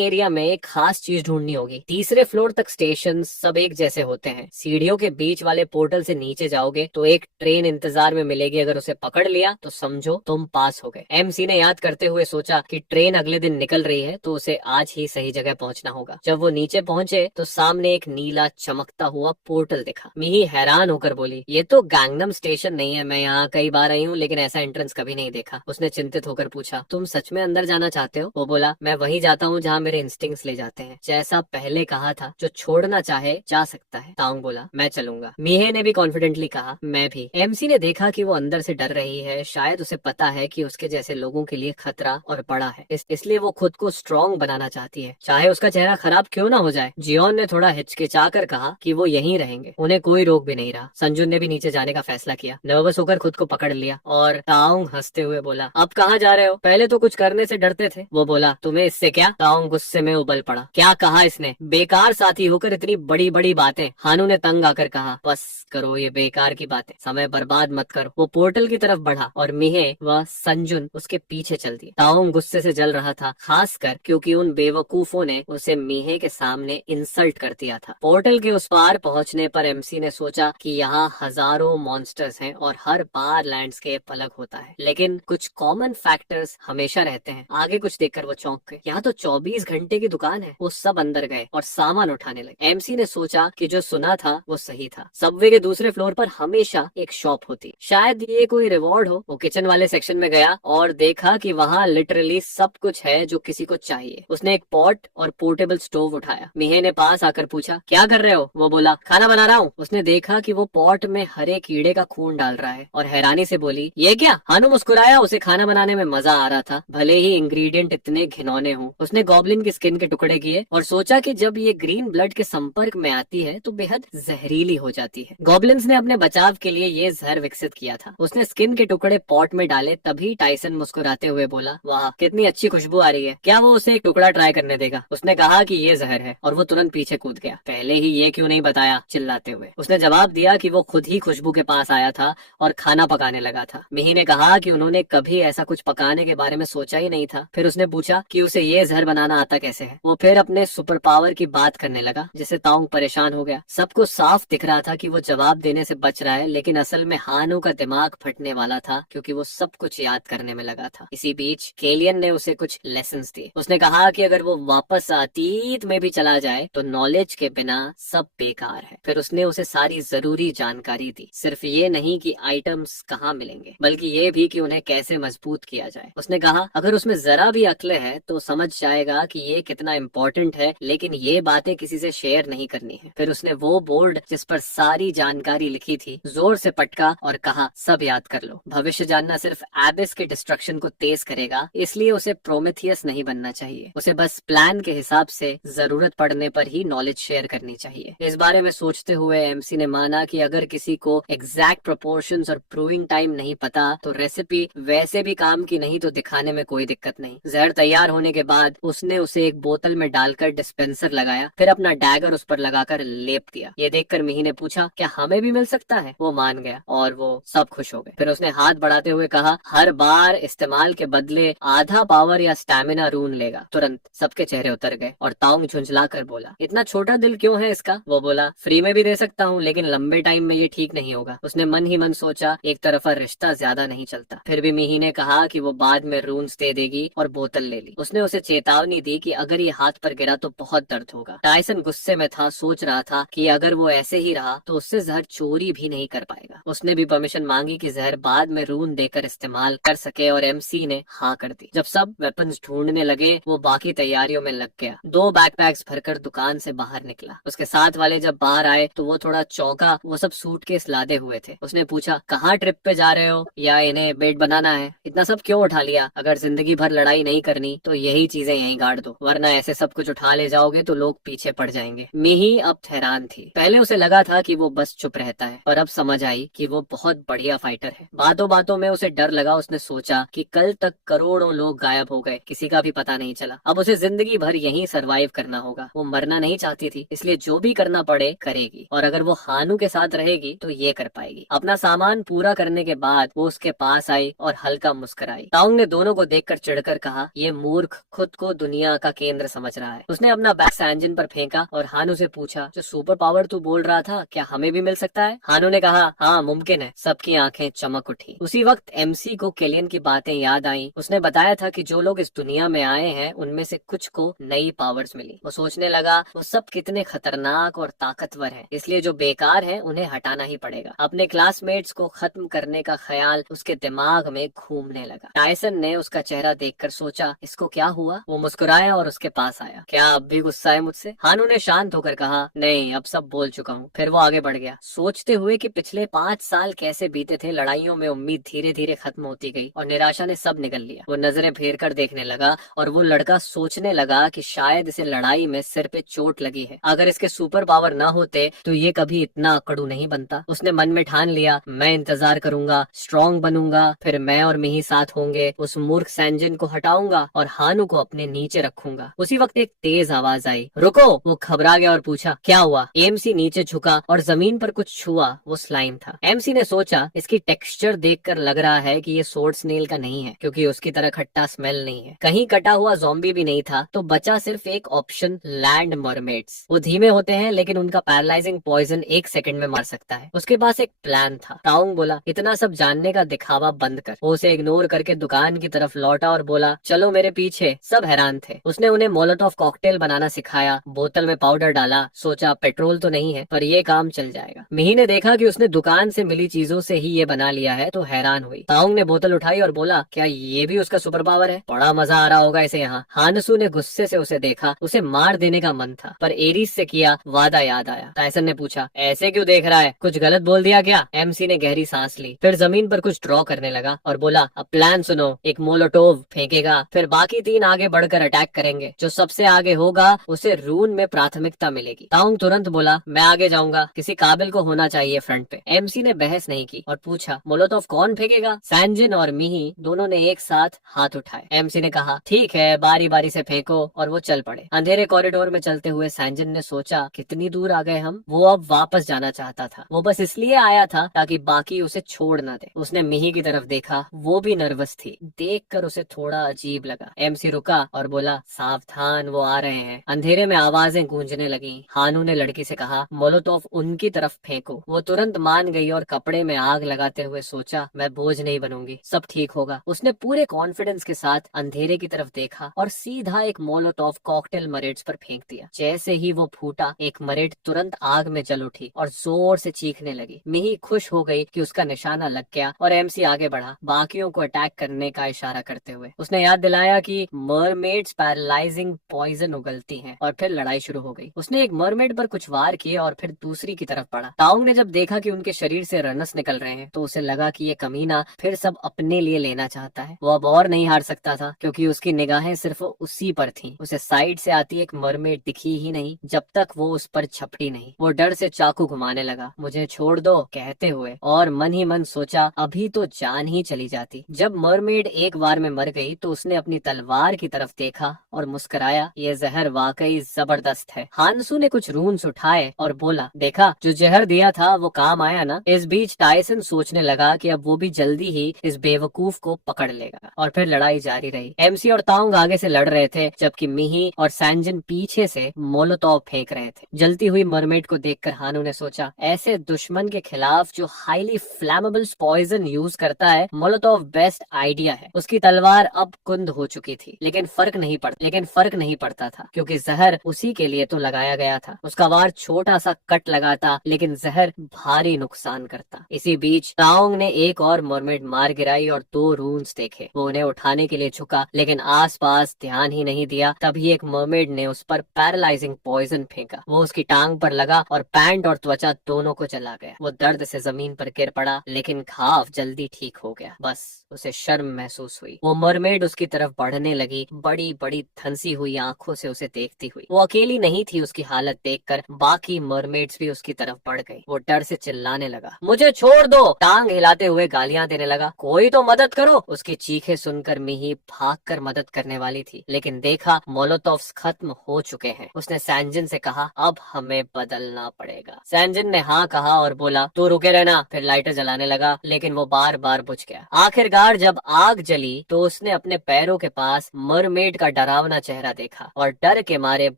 एरिया में एक खास चीज ढूंढनी होगी। तीसरे फ्लोर तक स्टेशन सब एक जैसे होते हैं। सीढ़ियों के बीच वाले पोर्टल से नीचे जाओगे तो एक ट्रेन इंतजार में मिलेगी, अगर उसे पकड़ लिया तो समझो तुम पास हो गए। एमसी ने याद करते हुए सोचा कि ट्रेन अगले दिन निकल रही है तो उसे आज ही सही जगह पहुंचना होगा। जब वो नीचे पहुंचे तो सामने एक नीला चमकता हुआ पोर्टल दिखा। मिही हैरान होकर बोली, ये तो गैंगनम स्टेशन नहीं है, मैं यहाँ कई बार आई हूँ लेकिन ऐसा एंट्रेंस कभी नहीं देखा। उसने चिंतित होकर पूछा, तुम सच में अंदर जाना चाहते हो? वो बोला, मैं वही जाता हूँ जहाँ मेरे इंस्टिंक्ट्स ले जाते हैं। जैसा पहले कहा था, जो छोड़ना चाहे जा सकता है। ताउंग बोला, मैं चलूंगा। मिहे ने भी कॉन्फिडेंटली कहा, मैं भी। एमसी ने देखा कि वो अंदर से डर रही है। शायद उसे पता है कि उसके जैसे लोगों के लिए खतरा और बड़ा है, इसलिए वो खुद को स्ट्रॉन्ग बनाना चाहती है, चाहे उसका चेहरा खराब क्यों ना हो जाए। जियोन ने थोड़ा हिचकिचा कर कहा कि वो यहीं रहेंगे, उन्हें कोई रोक भी नहीं रहा। संजुन ने भी नीचे जाने का फैसला किया, नर्वस होकर खुद को पकड़ लिया और ताउंग हंसते हुए बोला, अब कहाँ जा रहे हो? पहले तो कुछ करने से डरते थे। वो बोला, तुम्हें इससे क्या? ताउंग गुस्से में उबल पड़ा। क्या कहा इसने? बेकार साथी होकर इतनी बड़ी बड़ी बातें। हानू ने तंग आकर कहा, बस करो ये बेकार की बातें, समय बर्बाद मत करो। वो पोर्टल की तरफ बढ़ा और मिहे व संजुन उसके पीछे चल दिए। ताउंग गुस्से से जल रहा था, खासकर क्योंकि उन बेवकूफों ने उसे मिहे के सामने इंसल्ट कर दिया था। पोर्टल के उस पार पहुंचने पर एमसी ने सोचा कि यहाँ हजारों मॉन्स्टर्स हैं और हर बार लैंडस्केप अलग होता है, लेकिन कुछ कॉमन फैक्टर्स हमेशा रहते हैं। आगे कुछ देखकर वो चौंक गए। यहाँ तो 24 घंटे की दुकान है। वो सब अंदर गए और सामान उठाने लगे। एमसी ने सोचा कि जो सुना था वो सही था। सबवे के दूसरे फ्लोर पर हमेशा एक शॉप होती, शायद ये कोई रिवॉर्ड हो। वो किचन वाले सेक्शन में गया और देखा कि वहाँ लिटरली सब कुछ है जो किसी को चाहिए। उसने एक पॉट और पोर्टेबल स्टोव उठाया। मिहे ने पास आकर पूछा, क्या कर रहे हो? वो बोला, खाना बना रहा हूँ। उसने देखा कि वो पॉट में हरे कीड़े का खून डाल रहा है और हैरानी से बोली, ये क्या? हानू मुस्कुराया। उसे खाना बनाने में मजा आ रहा था, भले ही इंग्रेडिएंट इतने घिनौने हों। उसने गॉब्लिन की स्किन के टुकड़े किए और सोचा कि जब ये ग्रीन ब्लड के संपर्क में आती है तो बेहद जहरीली हो जाती है। गॉब्लिन्स ने अपने बचाव के लिए ये जहर विकसित किया था। उसने स्किन के टुकड़े पॉट में डाले, तभी टाइसन मुस्कुराते हुए बोला, वाह कितनी अच्छी खुशबू आ रही है, क्या वो उसे एक टुकड़ा ट्राई करने देगा? उसने कहा कि ये जहर है और वो तुरंत पीछे कूद गया। पहले ही ये क्यों नहीं बताया? चिल्लाते हुए उसने जवाब दिया कि वो खुद ही खुशबू के पास आया था और खाना पकाने लगा था। मिही ने कहा कि उन्होंने कभी ऐसा कुछ पकाने के बारे में सोचा ही नहीं था। फिर उसने पूछा कि उसे ये जहर बनाना आता कैसे है। वो फिर अपने सुपर पावर की बात करने लगा, जिससे ताउंग परेशान हो गया। सबको साफ दिख रहा था कि वो जवाब देने से बच रहा है, लेकिन असल में हानू का दिमाग फटने वाला था क्योंकि वो सब कुछ याद करने में लगा था। इसी बीच केलियन ने उसे कुछ लेसन्स दिए। उसने कहा कि अगर वो वापस अतीत में भी चला जाए तो नॉलेज के बिना सब बेकार है। फिर उसने उसे सारी जरूरी जानकारी दी, सिर्फ ये नहीं कि आइटम्स कहाँ मिलेंगे, बल्कि ये भी कि उन्हें कैसे मजबूत किया जाए। उसने कहा अगर उसमें जरा भी अक्ल है तो समझ जाएगा कि ये कितना इम्पोर्टेंट है, लेकिन ये बातें किसी से शेयर नहीं करनी है। फिर उसने वो बोर्ड जिस पर सारी जानकारी लिखी थी जोर से पटका और कहा, सब याद कर लो। भविष्य जानना सिर्फ एबिस के डिस्ट्रक्शन को तेज करेगा, इसलिए उसे प्रोमेथियस नहीं बनना चाहिए। उसे बस प्लान के हिसाब से जरूरत पड़ने पर ही नॉलेज शेयर करनी चाहिए। इस बारे में सोचते हुए एमसी ने माना कि अगर किसी को एग्जैक्ट प्रोपोर्शंस और ब्रूइंग टाइम नहीं पता तो रेसिपी वैसे भी काम की नहीं तो दिखाने में कोई दिक्कत नहीं। जहर तैयार होने के बाद उसने उसे एक बोतल में डालकर डिस्पेंसर लगाया, फिर अपना डैगर उस पर लगाकर लेप दिया। ये देखकर मिही ने पूछा, क्या हमें भी मिल सकता है? वो मान गया और वो सब खुश हो गए। फिर उसने हाथ बढ़ाते हुए कहा, हर बार इस्तेमाल के बदले आधा पावर या स्टैमिना रून लेगा। तुरंत सबके चेहरे उतर गए और ताउंग झुंझला कर बोला, इतना छोटा दिल क्यों है इसका? वो बोला, फ्री में भी दे सकता हूँ लेकिन लंबे टाइम में ये ठीक नहीं होगा। उसने मन ही मन सोचा, एक तरफा रिश्ता ज्यादा नहीं चलता। फिर भी मिही ने कहा कि वो बाद में रून्स दे देगी और बोतल ले ली। उसने उसे चेतावनी दी कि अगर ये हाथ पर गिरा तो बहुत दर्द होगा। टाइसन गुस्से में था, सोच रहा था कि अगर वो ऐसे ही रहा तो उससे जहर चोरी भी नहीं कर पाएगा। उसने भी परमिशन मांगी कि जहर बाद में रून देकर इस्तेमाल कर सके और एमसी ने हाँ कर दी। जब सब वेपन्स ढूंढने लगे वो बाकी तैयारियों में लग गया। 2 बैकपैक्स भरकर दुकान से बाहर निकला। उसके साथ वाले जब बाहर आए तो वो थोड़ा चौंका। वो सब सूटकेस लादे हुए थे। उसने पूछा, कहाँ ट्रिप पे जा रहे हो या इन्हें बेड बनाना है? इतना सब क्यों उठा लिया? अगर जिंदगी भर लड़ाई नहीं करनी तो यही चीजें यहीं गाड़ दो, वरना ऐसे सब कुछ उठा ले जाओगे तो लोग पीछे पड़ जाएंगे। मिही अब हैरान थी। पहले उसे लगा था कि वो बस चुप रहता है, पर अब समझ आई कि वो बहुत बढ़िया फाइटर है। बातों बातों में उसे डर लगा। उसने सोचा कि कल तक करोड़ों लोग गायब हो गए, किसी का भी पता नहीं चला। अब उसे जिंदगी भर यहीं सरवाइव करना होगा। वो मरना नहीं चाहती थी, इसलिए जो भी करना पड़े करेगी, और अगर वो हानू के साथ रहेगी तो ये कर पाएगी। अपना सामान पूरा करने के बाद वो उसके पास आई और हल्का मुस्कुराई। ताउंग ने दोनों को देखकर चिढ़कर कहा, ये मूर्ख खुद को दुनिया का केंद्र समझ रहा है। उसने अपना बैग सैंजन पर फेंका और हानू से पूछा, जो सुपर पावर तू बोल रहा था क्या हमें भी मिल सकता है? हानू ने कहा, हाँ मुमकिन है। सबकी आंखें चमक उठी। उसी वक्त एमसी को केलियन की बातें याद आई। उसने बताया था कि जो लोग इस दुनिया में आए हैं उनमें से कुछ को नई पावर्स मिली। वो सोचने लगा वो सब कितने खतरनाक और ताकतवर हैं, इसलिए जो बेकार हैं उन्हें हटाना ही पड़ेगा। अपने क्लासमेट्स को खत्म करने का ख्याल उसके दिमाग में घूमने लगा। टायसन ने उसका चेहरा देखकर सोचा, इसको क्या हुआ? वो मुस्कुराया और उसके पास आया। क्या अब भी गुस्सा है मुझसे? हानू ने शांत होकर कहा, नहीं अब सब बोल चुका हूँ। फिर वो आगे बढ़ गया, सोचते हुए कि पिछले 5 साल कैसे बीते थे। लड़ाइयों में उम्मीद धीरे धीरे खत्म होती गई और निराशा ने सब निगल लिया। वो नजरें फेर कर देखने लगा और वो लड़का सोचने लगा कि शायद इसे लड़ाई में सिर पे चोट लगी है। अगर इसके सुपर पावर न होते तो ये कभी इतना अकड़ू नहीं बनता। उसने मन में ठान लिया, मैं इंतजार करूंगा, स्ट्रॉन्ग बनूंगा, फिर मैं और मिही साथ होंगे, उस मूर्ख सैंजन को हटाऊंगा और हानू को अपने नीचे रखूंगा। उसी वक्त एक तेज आवाज आई, रुको। वो घबरा गया और पूछा, क्या हुआ? एमसी नीचे झुका और जमीन पर कुछ छुआ। वो स्लाइम था। एमसी ने सोचा, इसकी टेक्सचर देखकर लग रहा है कि ये सोर्ड स्नेल का नहीं है, क्योंकि उसकी तरह खट्टा स्मेल नहीं है। कहीं कटा हुआ ज़ॉम्बी भी नहीं था। तो बचा सिर्फ एक ऑप्शन, लैंड मरमेड्स। वो धीमे होते हैं लेकिन उनका पैरालाइजिंग पॉइजन 1 सेकंड में मार सकता है। उसके पास एक प्लान था। ताउंग बोला, इतना सब जानने का दिखावा बंद कर। वो उसे इग्नोर करके दुकान की तरफ लौटा और बोला, चलो मेरे पीछे। सब हैरान थे। उसने उन्हें मोलोटोव कॉकटेल बनाना सिखाया, बोतल में पाउडर डाला। सोचा पेट्रोल तो नहीं है पर ये काम चल जाएगा। मिही ने देखा कि उसने दुकान से मिली चीजों से ही ये बना लिया है तो हैरान हुई। ताउंग ने बोतल उठाई और बोला, क्या ये भी उसका सुपर पावर है? बड़ा मजा आ रहा होगा इसे यहाँ। हानसू ने गुस्से से उसे देखा। उसे मार देने का मन था पर एरिस से किया वादा याद आया। टायसन ने पूछा, ऐसे क्यों देख रहा है? कुछ गलत बोल दिया क्या? एमसी ने गहरी सांस ली, फिर जमीन पर कुछ ड्रॉ करने लगा और बोला, अब प्लान सुनो। एक मोलोटोव फेंकेगा, फिर बाकी 3 आगे बढ़कर अटैक करेंगे। जो सबसे आगे होगा उसे रून में प्राथमिकता मिलेगी। ताउंग तुरंत बोला, मैं आगे जाऊंगा, किसी काबिल को होना चाहिए फ्रंट पे। एमसी ने बहस नहीं की और पूछा, मोलोटोव कौन फेंकेगा? सैंजन और मिही दोनों ने एक साथ हाथ उठाए। एमसी ने कहा, ठीक है, बारी बारी से फेंको, और वो चल पड़े। अंधेरे कॉरिडोर में चलते हुए सैंजन ने सोचा, कितनी दूर आ गए हम। वो अब वापस जाना चाहता था। वो बस इसलिए आया था ताकि बाकी उसे छोड़ न दे। उसने मिही की तरफ देखा, वो भी नर्वस थी। देखकर उसे थोड़ा अजीब लगा। एमसी रुका और बोला, सावधान, वो आ रहे हैं। अंधेरे में आवाजें गूंजने लगी। हानू ने लड़की से कहा, मोलोटोव उनकी तरफ फेंको। वो तुरंत मान गई और कपड़े में आग लगाते हुए सोचा, मैं बोझ नहीं बनूंगी, सब ठीक होगा। उसने पूरे कॉन्फिडेंस के साथ अंधेरे की तरफ देखा और सीधा एक मोलोटोव कॉकटेल मरेट्स पर फेंक दिया। जैसे ही वो फूटा, एक मरेट तुरंत आग में जल उठी और जोर से चीखने लगी। मिही खुश हो गई कि उसका निशाना लग गया और एमसी आगे बढ़ा, बाकियों को अटैक करने का इशारा करते हुए। उसने याद दिलाया कि मरमेड्स पैरालाइजिंग पॉइजन उगलती हैं और फिर लड़ाई शुरू हो गई। उसने एक मरमेड पर कुछ वार किए और फिर दूसरी की तरफ बढ़ा। ताउंग ने जब देखा कि उनके शरीर से रनस निकल रहे हैं तो उसे लगा कि ये कमीना फिर सब अपने लिए लेना चाहता है। वो अब और नहीं हार सकता था क्योंकि उसकी निगाहें सिर्फ उसी पर थीं। उसे साइड से आती एक मरमेड दिखी ही नहीं जब तक वो उस पर झपटी नहीं। वो डर से चाकू घुमाने लगा, मुझे छोड़ दो कहते हुए, और मन ही मन सोचा, अभी तो जान ही चली जाती। जब मरमेड एक बार में मर गई तो उसने अपनी तलवार की तरफ देखा और मुस्कुराया, ये जहर वाकई जबरदस्त है। हानसू ने कुछ रून्स उठाए और बोला, देखा जो जहर दिया था वो काम आया ना। इस बीच टायसन सोचने लगा कि अब वो भी जल्दी ही इस बेवकूफ को पकड़ लेगा, और फिर लड़ाई जारी रही। एमसी और ताउंग आगे से लड़ रहे थे जबकि मिही और सैंजन पीछे से मोलोटोव फेंक रहे थे। जलती हुई मरमेड को देखकर हानू ने सोचा, ऐसे दुश्मन के खिलाफ जो हाईली फ्लैमेबल पॉइजन यूज करता है, मोलोटोव बेस्ट आइडिया है। उसकी तलवार अब कुंद हो चुकी थी लेकिन फर्क नहीं पड़ता था क्योंकि जहर उसी के लिए तो लगाया गया था। उसका बार छोटा सा कट लगाता, लेकिन जहर भारी नुकसान करता। इसी बीच ताओंग ने एक और मरमेड मार गिराई और 2 रून्स देखे। वो उन्हें उठाने के लिए झुका, लेकिन आसपास ध्यान ही नहीं दिया। तभी एक मरमेड ने उस पर पैरालाइजिंग पॉइजन फेंका। वो उसकी टांग पर लगा और पैंट और त्वचा दोनों को जला गया। वो दर्द से जमीन पर गिर पड़ा, लेकिन घाव जल्दी ठीक हो गया। बस उसे शर्म महसूस हुई। वो मरमेड उसकी तरफ बढ़ने लगी, बड़ी बड़ी धंसी हुई आंखों से उसे देखती हुई। वो अकेली नहीं थी। उसकी हालत देखकर बाकी मरमेड्स भी उसकी तरफ बढ़ गई। वो डर से चिल्लाने लगा, मुझे छोड़ दो, टांग हिलाते हुए गालियां देने लगा। कोई तो मदद करो। उसकी चीखें सुनकर मिही भागकर मदद करने वाली थी, लेकिन देखा मोलोटोव्स खत्म हो चुके हैं। उसने सैनजिन से कहा, अब हमें बदलना पड़ेगा। सैनजिन ने हाँ कहा और बोला, तू रुके रहना। फिर लाइटर जलाने लगा, लेकिन वो बार बार बुझ गया। आखिरकार जब आग जली तो उसने अपने पैरों के पास मरमेड का डरावना चेहरा देखा और डर के मारे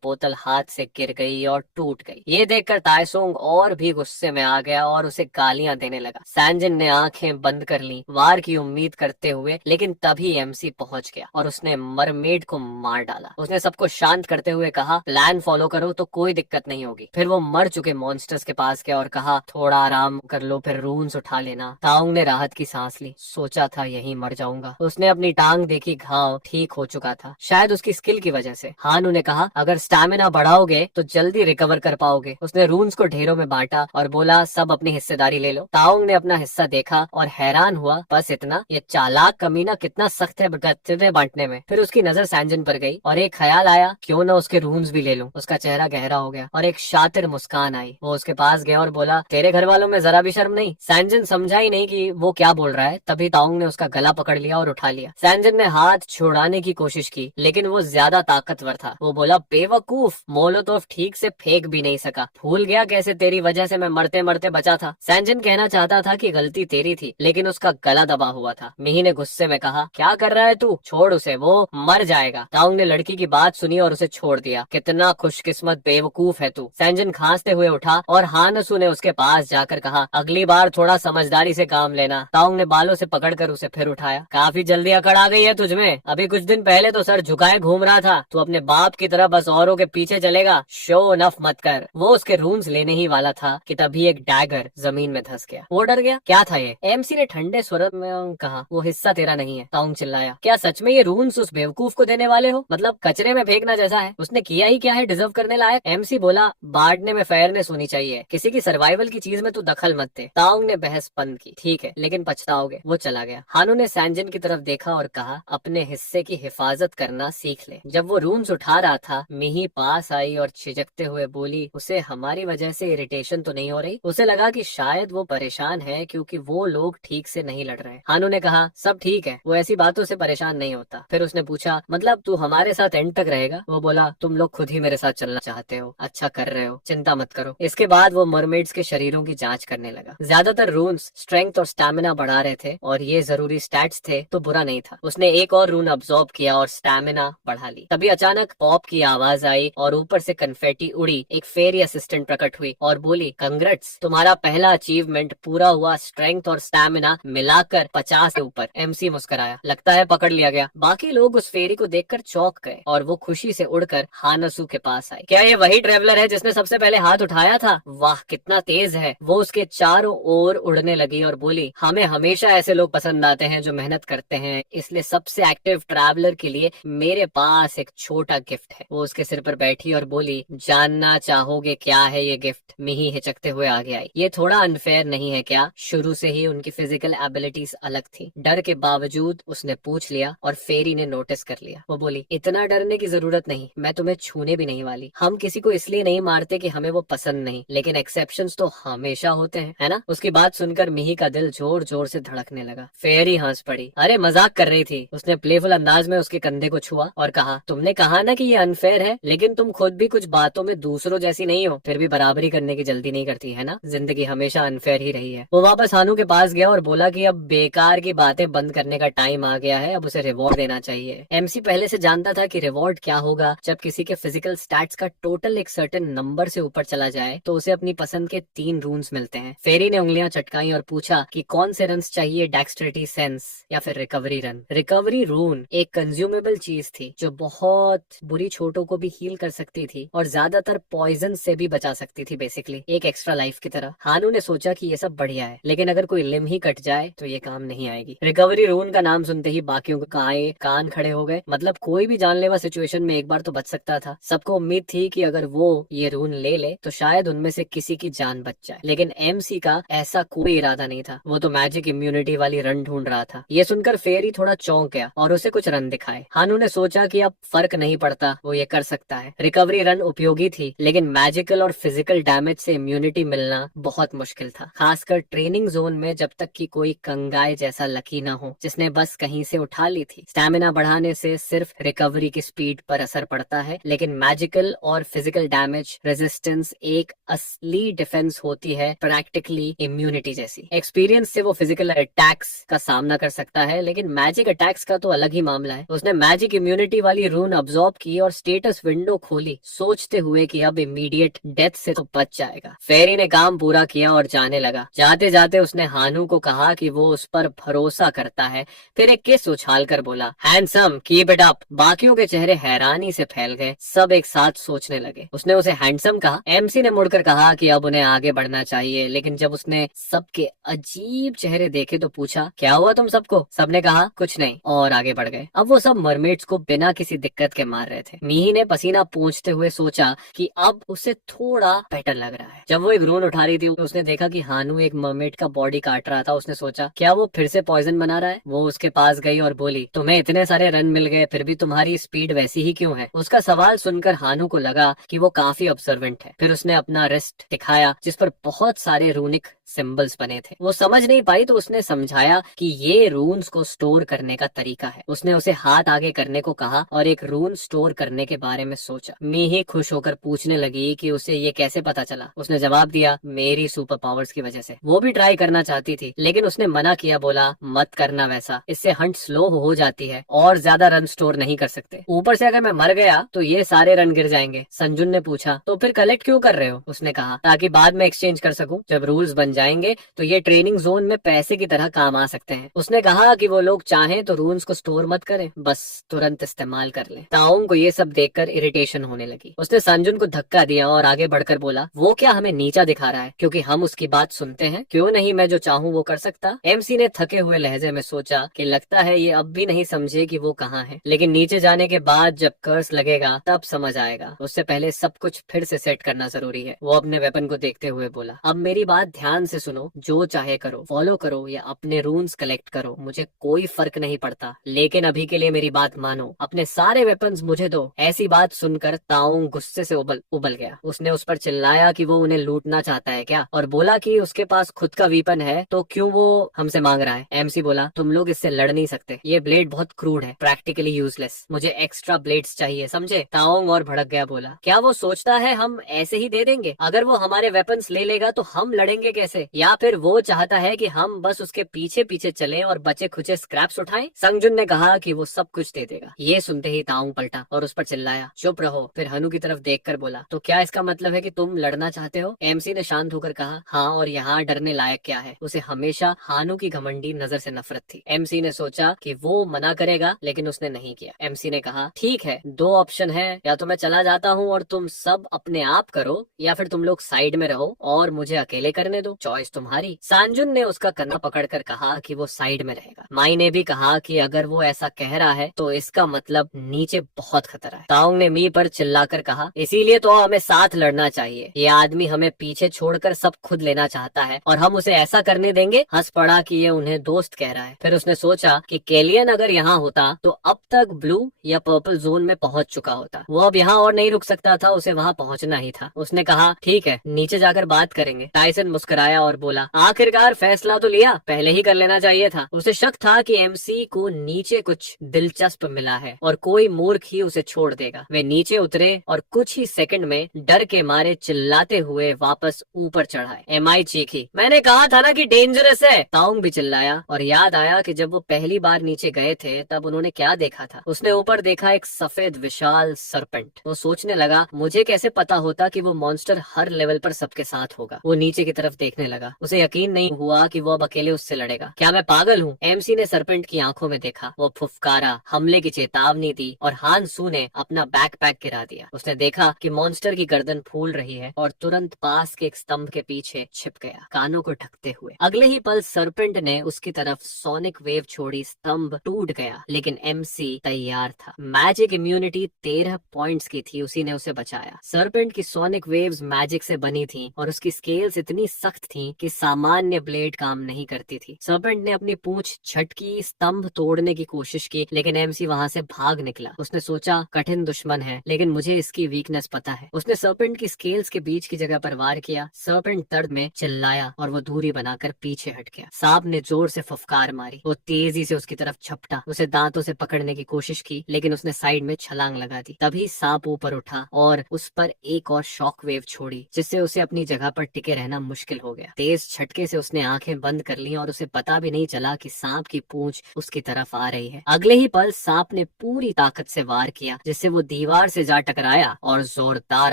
बोतल हाथ से गिर गई और टूट गई। ये देखकर ताइसुंग और भी गुस्से में आ गया और उसे गालियां देने लगा। सैनजिन ने आंखें बंद कर ली, वार की उम्मीद करते हुए, लेकिन तभी एमसी पहुंच गया और उसने मरमेड को मार डाला। उसने सबको शांत करते हुए कहा, प्लान फॉलो करो तो कोई दिक्कत नहीं होगी। फिर वो मर चुके मॉन्स्टर्स के पास गया और कहा, थोड़ा आराम कर लो, फिर रून्स उठा लेना। ताउंग ने राहत की सांस ली। सोचा था यहीं मर जाऊंगा। उसने अपनी टांग देखी, घाव ठीक हो चुका था, शायद उसकी स्किल की वजह से। हानू ने कहा, अगर स्टैमिना बढ़ाओगे तो जल्दी रिकवर कर पाओगे। उसने रून्स को ढेरों में बांटा और बोला, सब अपनी हिस्सेदारी ले लो। ताउंग ने अपना हिस्सा देखा और हैरान हुआ, बस इतना? ये चालाक कमीना कितना सख्त है गत्ते बांटने में। फिर उसकी नजर सैनजिन पर गई और एक ख्याल आया, क्यों ना उसके रून्स भी ले लूं। उसका चेहरा गहरा हो गया और एक शातिर मुस्कान आई। वो उसके पास गया और बोला, तेरे घर वालों में जरा भी शर्म नहीं? सैनजिन समझा ही नहीं कि वो क्या बोल रहा है। तभी ताउंग ने उसका गला पकड़ लिया और उठा लिया। सैनजिन ने हाथ छुड़ाने की कोशिश की, लेकिन वो ज्यादा ताकतवर था। वो बोला, बेवकूफ, मोलोटोव ठीक से फेंक भी नहीं सका। भूल गया कैसे तेरी वजह से मैं मरते मरते बचा था। सैनजिन कहना चाहता था कि गलती तेरी थी, लेकिन उसका गला दबा हुआ था। मिही ने गुस्से में कहा, क्या कर रहा है तू? छोड़ उसे, वो मर जाएगा। ताउंग ने लड़की की बात सुनी और उसे छोड़ दिया। कितना खुशकिस्मत बेवकूफ है तू। सैनजिन खांसते हुए उठा और हानसू ने उसके पास जाकर कहा, अगली बार थोड़ा समझदारी से काम लेना। ताउंग ने बालों से पकड़कर उसे फिर उठाया। काफी जल्दी अकड़ आ गई है तुझमें। अभी कुछ दिन पहले तो सर झुकाए घूम रहा था। तू अपने बाप की तरह बस औरों के पीछे चलेगा। शो ऑफ मत कर। वो उसके रून्स लेने ही वाला था कि तभी एक डैगर जमीन में धंस गया। वो डर गया। क्या था ये? एमसी ने ठंडे स्वर में कहा, वो हिस्सा तेरा नहीं है। ताउंग चिल्लाया, क्या सच में ये रून्स उस बेवकूफ को देने वाले हो? मतलब कचरे में फेंकना जैसा है। उसने किया ही क्या है डिजर्व करने लायक? एमसी बोला, बांटने में फेयरनेस होनी चाहिए। किसी की सर्वाइवल की चीज में तू दखल मत दे। ताउंग ने बहस बंद की। ठीक है, लेकिन पछताओगे। वो चला गया। हानू ने सैनजिन की तरफ देखा और कहा, अपने हिस्से की हिफाजत करना सीख ले। जब वो रून्स उठा रहा था, मिही पास आई और छिजकते हुए बोली, उसे हमारी वजह से इरिटेशन तो नहीं हो रही? उसे लगा कि शायद वो परेशान है क्योंकि वो लोग ठीक से नहीं लड़ रहे। हानू ने कहा, सब ठीक है, वो ऐसी बातों से परेशान नहीं होता। फिर उसने पूछा, मतलब तू हमारे साथ एंड तक रहेगा? वो बोला, तुम लोग खुद ही मेरे साथ चलना चाहते हो। अच्छा कर रहे हो, चिंता मत करो। इसके बाद वो मरमेड्स के शरीरों की जांच करने लगा। ज्यादातर रून्स स्ट्रेंथ और स्टैमिना बढ़ा रहे थे और ये जरूरी स्टैट्स थे तो बुरा नहीं था। उसने एक और रून अब्सॉर्ब किया और स्टैमिना बढ़ा ली। तभी अचानक पॉप की आवाज आई और ऊपर से कन्फेटी उड़ी। एक फेरी असिस्टेंट प्रकट हुई और बोली, कंग्रेट्स, तुम्हारा पहला अचीवमेंट पूरा हुआ। स्ट्रेंथ और स्टैमिना मिलाकर 50 के ऊपर। एमसी मुस्कुराया, लगता है पकड़ लिया गया। बाकी लोग उस फेरी को देखकर चौंक गए और वो खुशी से उड़कर हानसू के पास आई। क्या ये वही ट्रेवलर है जिसने सबसे पहले हाथ उठाया था? वाह, कितना तेज है। वो उसके चारों ओर उड़ने लगी और बोली, हमें हमेशा ऐसे लोग पसंद आते हैं जो मेहनत करते हैं, इसलिए सबसे एक्टिव ट्रैवलर के लिए मेरे पास एक छोटा गिफ्ट है। वो उसके सिर पर बैठी और बोली, जानना चाहोगे क्या है ये गिफ्ट? मिही हिचकते हुए आगे आई। ये थोड़ा अनफेयर नहीं है क्या? शुरू से ही उनकी फिजिकल एबिलिटीज अलग थी। डर के बावजूद उसने पूछ लिया और फेरी ने नोटिस कर लिया। वो बोली, इतना डरने की जरूरत नहीं, मैं तुम्हें छूने भी नहीं वाली। हम किसी को इसलिए नहीं मारते कि हमें वो पसंद नहीं, लेकिन एक्सेप्शंस तो हमेशा होते हैं, है ना? उसकी बात सुनकर मिही का दिल जोर जोर से धड़कने लगा। फेरी हंस पड़ी। अरे मजाक कर रही थी। उसने प्लेफुल अंदाज में उसके कंधे को छुआ और कहा, तुमने कहा ना कि ये अनफेयर है, लेकिन तुम खुद भी कुछ बातों में दूसरों जैसी नहीं हो, फिर भी बराबरी करने की जल्दी नहीं करती, है ना? जिंदगी हमेशा अनफेयर ही रही है। वो वापस हानू के पास गया और बोला कि अब बेकार की बातें बंद करने का टाइम आ गया है, अब उसे रिवॉर्ड देना चाहिए। एमसी पहले से जानता था कि रिवॉर्ड क्या होगा। जब किसी के फिजिकल स्टैट्स का टोटल एक सर्टेन नंबर से ऊपर चला जाए तो उसे अपनी पसंद के 3 रून्स मिलते हैं। फेरी ने उंगलियां चटकाई और पूछा कि कौन से रन्स चाहिए, डेक्सट्रिटी, सेंस या फिर रिकवरी रन? रिकवरी रून एक कंज्यूमेबल चीज थी जो बहुत बुरी चोटों को भी हील कर सकती थी और ज्यादातर पॉइजन से भी बचा सकती थी, बेसिकली एक एक्स्ट्रा लाइफ की तरह। हानू ने सोचा कि ये सब बढ़िया है, लेकिन अगर कोई लिम्ब ही कट जाए तो ये काम नहीं आएगी। रिकवरी रून का नाम सुनते ही बाकियों के कान खड़े हो गए। मतलब कोई भी जानलेवा सिचुएशन में एक बार तो बच सकता था। सबको उम्मीद थी कि अगर वो ये रून ले ले तो शायद उनमें से किसी की जान बच जाए, लेकिन एमसी का ऐसा कोई इरादा नहीं था। वो तो मैजिक इम्यूनिटी वाली रन ढूंढ रहा था। ये सुनकर फेरी थोड़ा चौंक गया और उसे कुछ रन दिखाए। हानू ने सोचा कि अब फर्क नहीं पड़ता, वो ये कर सकता है। रिकवरी रन उपयोगी थी, लेकिन मैजिकल और फिजिकल डैमेज से इम्यूनिटी मिलना बहुत मुश्किल था, खासकर ट्रेनिंग जोन में, जब तक कि कोई कंगाई जैसा लकी ना हो जिसने बस कहीं से उठा ली थी। स्टैमिना बढ़ाने से सिर्फ रिकवरी की स्पीड पर असर पड़ता है, लेकिन मैजिकल और फिजिकल डैमेज रेजिस्टेंस एक असली डिफेंस होती है, प्रैक्टिकली इम्यूनिटी जैसी। एक्सपीरियंस से वो फिजिकल अटैक्स का सामना कर सकता है, लेकिन मैजिक अटैक्स का तो अलग ही मामला है। उसने मैजिक इम्यूनिटी वाली रून अब्सॉर्ब की और स्टेटस विंडो खोली, सोचते हुए कि अब इमीडिएट डेथ से तो बच जाएगा। फेरी ने काम पूरा किया और जाने लगा। जाते जाते उसने हानू को कहा कि वो उस पर भरोसा करता है, फिर एक किस उछाल कर बोला, हैंडसम, कीप इट अप। बाकियों के चेहरे हैरानी से फैल गए, सब एक साथ सोचने लगे। उसने उसे हैंडसम कहा। एमसी ने मुड़कर कहा कि अब उन्हें आगे बढ़ना चाहिए, लेकिन जब उसने सबके अजीब चेहरे देखे तो पूछा, क्या हुआ तुम सबको? सबने कहा कुछ नहीं, और आगे बढ़ गए। अब वो सब मरमेड्स को बिना किसी दिक्कत के मार रहे थे। मीही ने पसीना पोंछते हुए सोचा कि अब उसे थोड़ा बेटर लग रहा है। जब वो एक रून उठा रही थी तो उसने देखा कि हानू एक मरमेड का बॉडी काट रहा था। उसने सोचा, क्या वो फिर से पॉइजन बना रहा है? वो उसके पास गई और बोली, तुम्हें इतने सारे रन मिल गए, फिर भी तुम्हारी स्पीड वैसी ही क्यों है? उसका सवाल सुनकर हानू को लगा कि वो काफी ऑब्जर्वेंट है। फिर उसने अपना रिस्ट दिखाया जिस पर बहुत सारे रूनिक सिंबल्स बने थे। वो समझ नहीं पाई तो उसने समझाया कि ये रून्स को स्टोर करने का तरीका है। उसने उसे हाथ आगे करने को कहा और एक रून स्टोर करने के बारे में सोचा। मीही खुश होकर पूछने लगी कि उसे ये कैसे पता चला। उसने जवाब दिया, मेरी सुपर पावर्स की वजह से। वो भी ट्राई करना चाहती थी, लेकिन उसने मना किया, बोला मत करना वैसा, इससे हंट स्लो हो जाती है और ज्यादा रन स्टोर नहीं कर सकते। ऊपर से अगर मैं मर गया तो ये सारे रन गिर जाएंगे। संजुन ने पूछा, तो फिर कलेक्ट क्यों कर रहे हो? उसने कहा, ताकि बाद में एक्सचेंज कर सकूं। जब रूल्स बन जाएंगे तो ये ट्रेनिंग जोन में पैसे की तरह काम आ सकते हैं। उसने कहा कि वो लोग चाहें तो रून्स को स्टोर मत करें, बस तुरंत इस्तेमाल कर लें। ताओंग को ये सब देखकर इरिटेशन होने लगी। उसने संजुन को धक्का दिया और आगे बढ़कर बोला, वो क्या हमें नीचा दिखा रहा है क्योंकि हम उसकी बात सुनते हैं? क्यों नहीं मैं जो चाहूँ वो कर सकता? एमसी ने थके हुए लहजे में सोचा कि लगता है ये अब भी नहीं समझे कि वो कहाँ है, लेकिन नीचे जाने के बाद जब कर्स लगेगा तब समझ आएगा। उससे पहले सब कुछ फिर से सेट करना जरूरी है। वो अपने वेपन को देखते हुए बोला, अब मेरी बात ध्यान से सुनो, जो चाहे करो, फॉलो करो या अपने रून्स कलेक्ट करो, मुझे कोई फर्क नहीं पड़ता, लेकिन अभी के लिए मेरी बात मानो, अपने सारे वेपन्स मुझे दो। ऐसी बात सुनकर ताओंग गुस्से से उबल गया। उसने उस पर चिल्लाया कि वो उन्हें लूटना चाहता है क्या, और बोला कि उसके पास खुद का वीपन है तो क्यों वो हमसे मांग रहा है। एमसी बोला, तुम लोग इससे लड़ नहीं सकते, ये ब्लेड बहुत क्रूड है, प्रैक्टिकली यूजलेस, मुझे एक्स्ट्रा ब्लेड्स चाहिए, समझे? ताओंग और भड़क गया, बोला, क्या वो सोचता है हम ऐसे ही दे देंगे? अगर वो हमारे वेपन्स ले लेगा तो हम लड़ेंगे कैसे? या फिर वो चाहता है कि हम बस उसके पीछे पीछे चलें और बचे खुचे स्क्रैप्स उठाएं? संगजुन ने कहा कि वो सब कुछ दे देगा। ये सुनते ही ताओंग पलटा और उस पर चिल्लाया, चुप रहो। फिर हनु की तरफ देखकर बोला, तो क्या इसका मतलब है कि तुम लड़ना चाहते हो? एमसी ने शांत होकर कहा, हाँ, और यहाँ डरने लायक क्या है? उसे हमेशा हानू की घमंडी नजर से नफरत थी। एमसी ने सोचा कि वो मना करेगा, लेकिन उसने नहीं किया। एमसी ने कहा, ठीक है, दो ऑप्शन है, या तो मैं चला जाता हूँ और तुम सब अपने आप करो, या फिर तुम लोग साइड में रहो और मुझे अकेले करने दो, चॉइस तुम्हारी। सांजुन ने उसका कंधा पकड़कर कहा कि वो साइड में रहेगा। माई ने भी कहा कि अगर वो ऐसा कह रहा है तो इसका मतलब नीचे बहुत खतरा है। ताओंग ने मी पर चिल्लाकर कहा, इसीलिए तो हमें साथ लड़ना चाहिए, ये आदमी हमें पीछे छोड़कर सब खुद लेना चाहता है और हम उसे ऐसा करने देंगे? हंस पड़ा कि ये उन्हें दोस्त कह रहा है। फिर उसने सोचा कि केलियन अगर यहाँ होता तो अब तक ब्लू या पर्पल जोन में पहुंच चुका होता। वो अब यहाँ और नहीं रुक सकता था, उसे वहाँ पहुँचना ही था। उसने कहा, ठीक है, नीचे जाकर बात करेंगे। टाइसन मुस्कुराया और बोला, आखिरकार फैसला तो लिया, पहले ही कर लेना चाहिए था। उसे शक था कि एमसी को नीचे कुछ दिलचस्प मिला है और कोई मूर्ख ही उसे छोड़ देगा। वे नीचे उतरे और कुछ ही सेकंड में डर के मारे चिल्लाते हुए वापस ऊपर चढ़ाए। एमआई चीखी, मैंने कहा था ना कि डेंजरस है। ताओंग भी चिल्लाया और याद आया कि जब वो पहली बार नीचे गए थे तब उन्होंने क्या देखा था। उसने ऊपर देखा एक सफेद विशाल सरपेंट। वो सोचने लगा, मुझे कैसे पता होता कि वो मॉन्स्टर हर लेवल पर सबके साथ होगा। वो नीचे की तरफ देखने देखने लगा। उसे यकीन नहीं हुआ कि वो अब अकेले उससे लड़ेगा। क्या मैं पागल हूँ? एमसी ने सरपेंट की आंखों में देखा। वो फुफकारा, हमले की चेतावनी दी और हानसू ने अपना बैकपैक गिरा दिया। उसने देखा कि मॉन्स्टर की गर्दन फूल रही है और तुरंत पास के एक स्तंभ के पीछे छिप गया, कानों को ढकते हुए। अगले ही पल सरपेंट ने उसकी तरफ सोनिक वेव छोड़ी, स्तंभ टूट गया, लेकिन एमसी तैयार था। मैजिक इम्यूनिटी 13 पॉइंट्स की थी, उसी ने उसे बचाया। सरपेंट की सोनिक वेव्स मैजिक से बनी थी और उसकी स्केल्स इतनी सख्त थी कि सामान्य ब्लेड काम नहीं करती थी। सरपेंट ने अपनी पूंछ झटकी, स्तंभ तोड़ने की कोशिश की, लेकिन एमसी वहां से भाग निकला। उसने सोचा कठिन दुश्मन है, लेकिन मुझे इसकी वीकनेस पता है। उसने सरपेंट की स्केल्स के बीच की जगह पर वार किया। सरपेंट दर्द में चिल्लाया और वो दूरी बनाकर पीछे हट गया। सांप ने जोर से फुफकार मारी। वो तेजी से उसकी तरफ झपटा, उसे दांतों से पकड़ने की कोशिश की, लेकिन उसने साइड में छलांग लगा दी। तभी सांप ऊपर उठा और उस पर एक और शॉक वेव छोड़ी, जिससे उसे अपनी जगह पर टिके रहना मुश्किल हो गया। तेज झटके से उसने आंखें बंद कर ली और उसे पता भी नहीं चला कि सांप की पूंछ उसकी तरफ आ रही है। अगले ही पल सांप ने पूरी ताकत से वार किया, जिससे वो दीवार से जा टकराया और जोरदार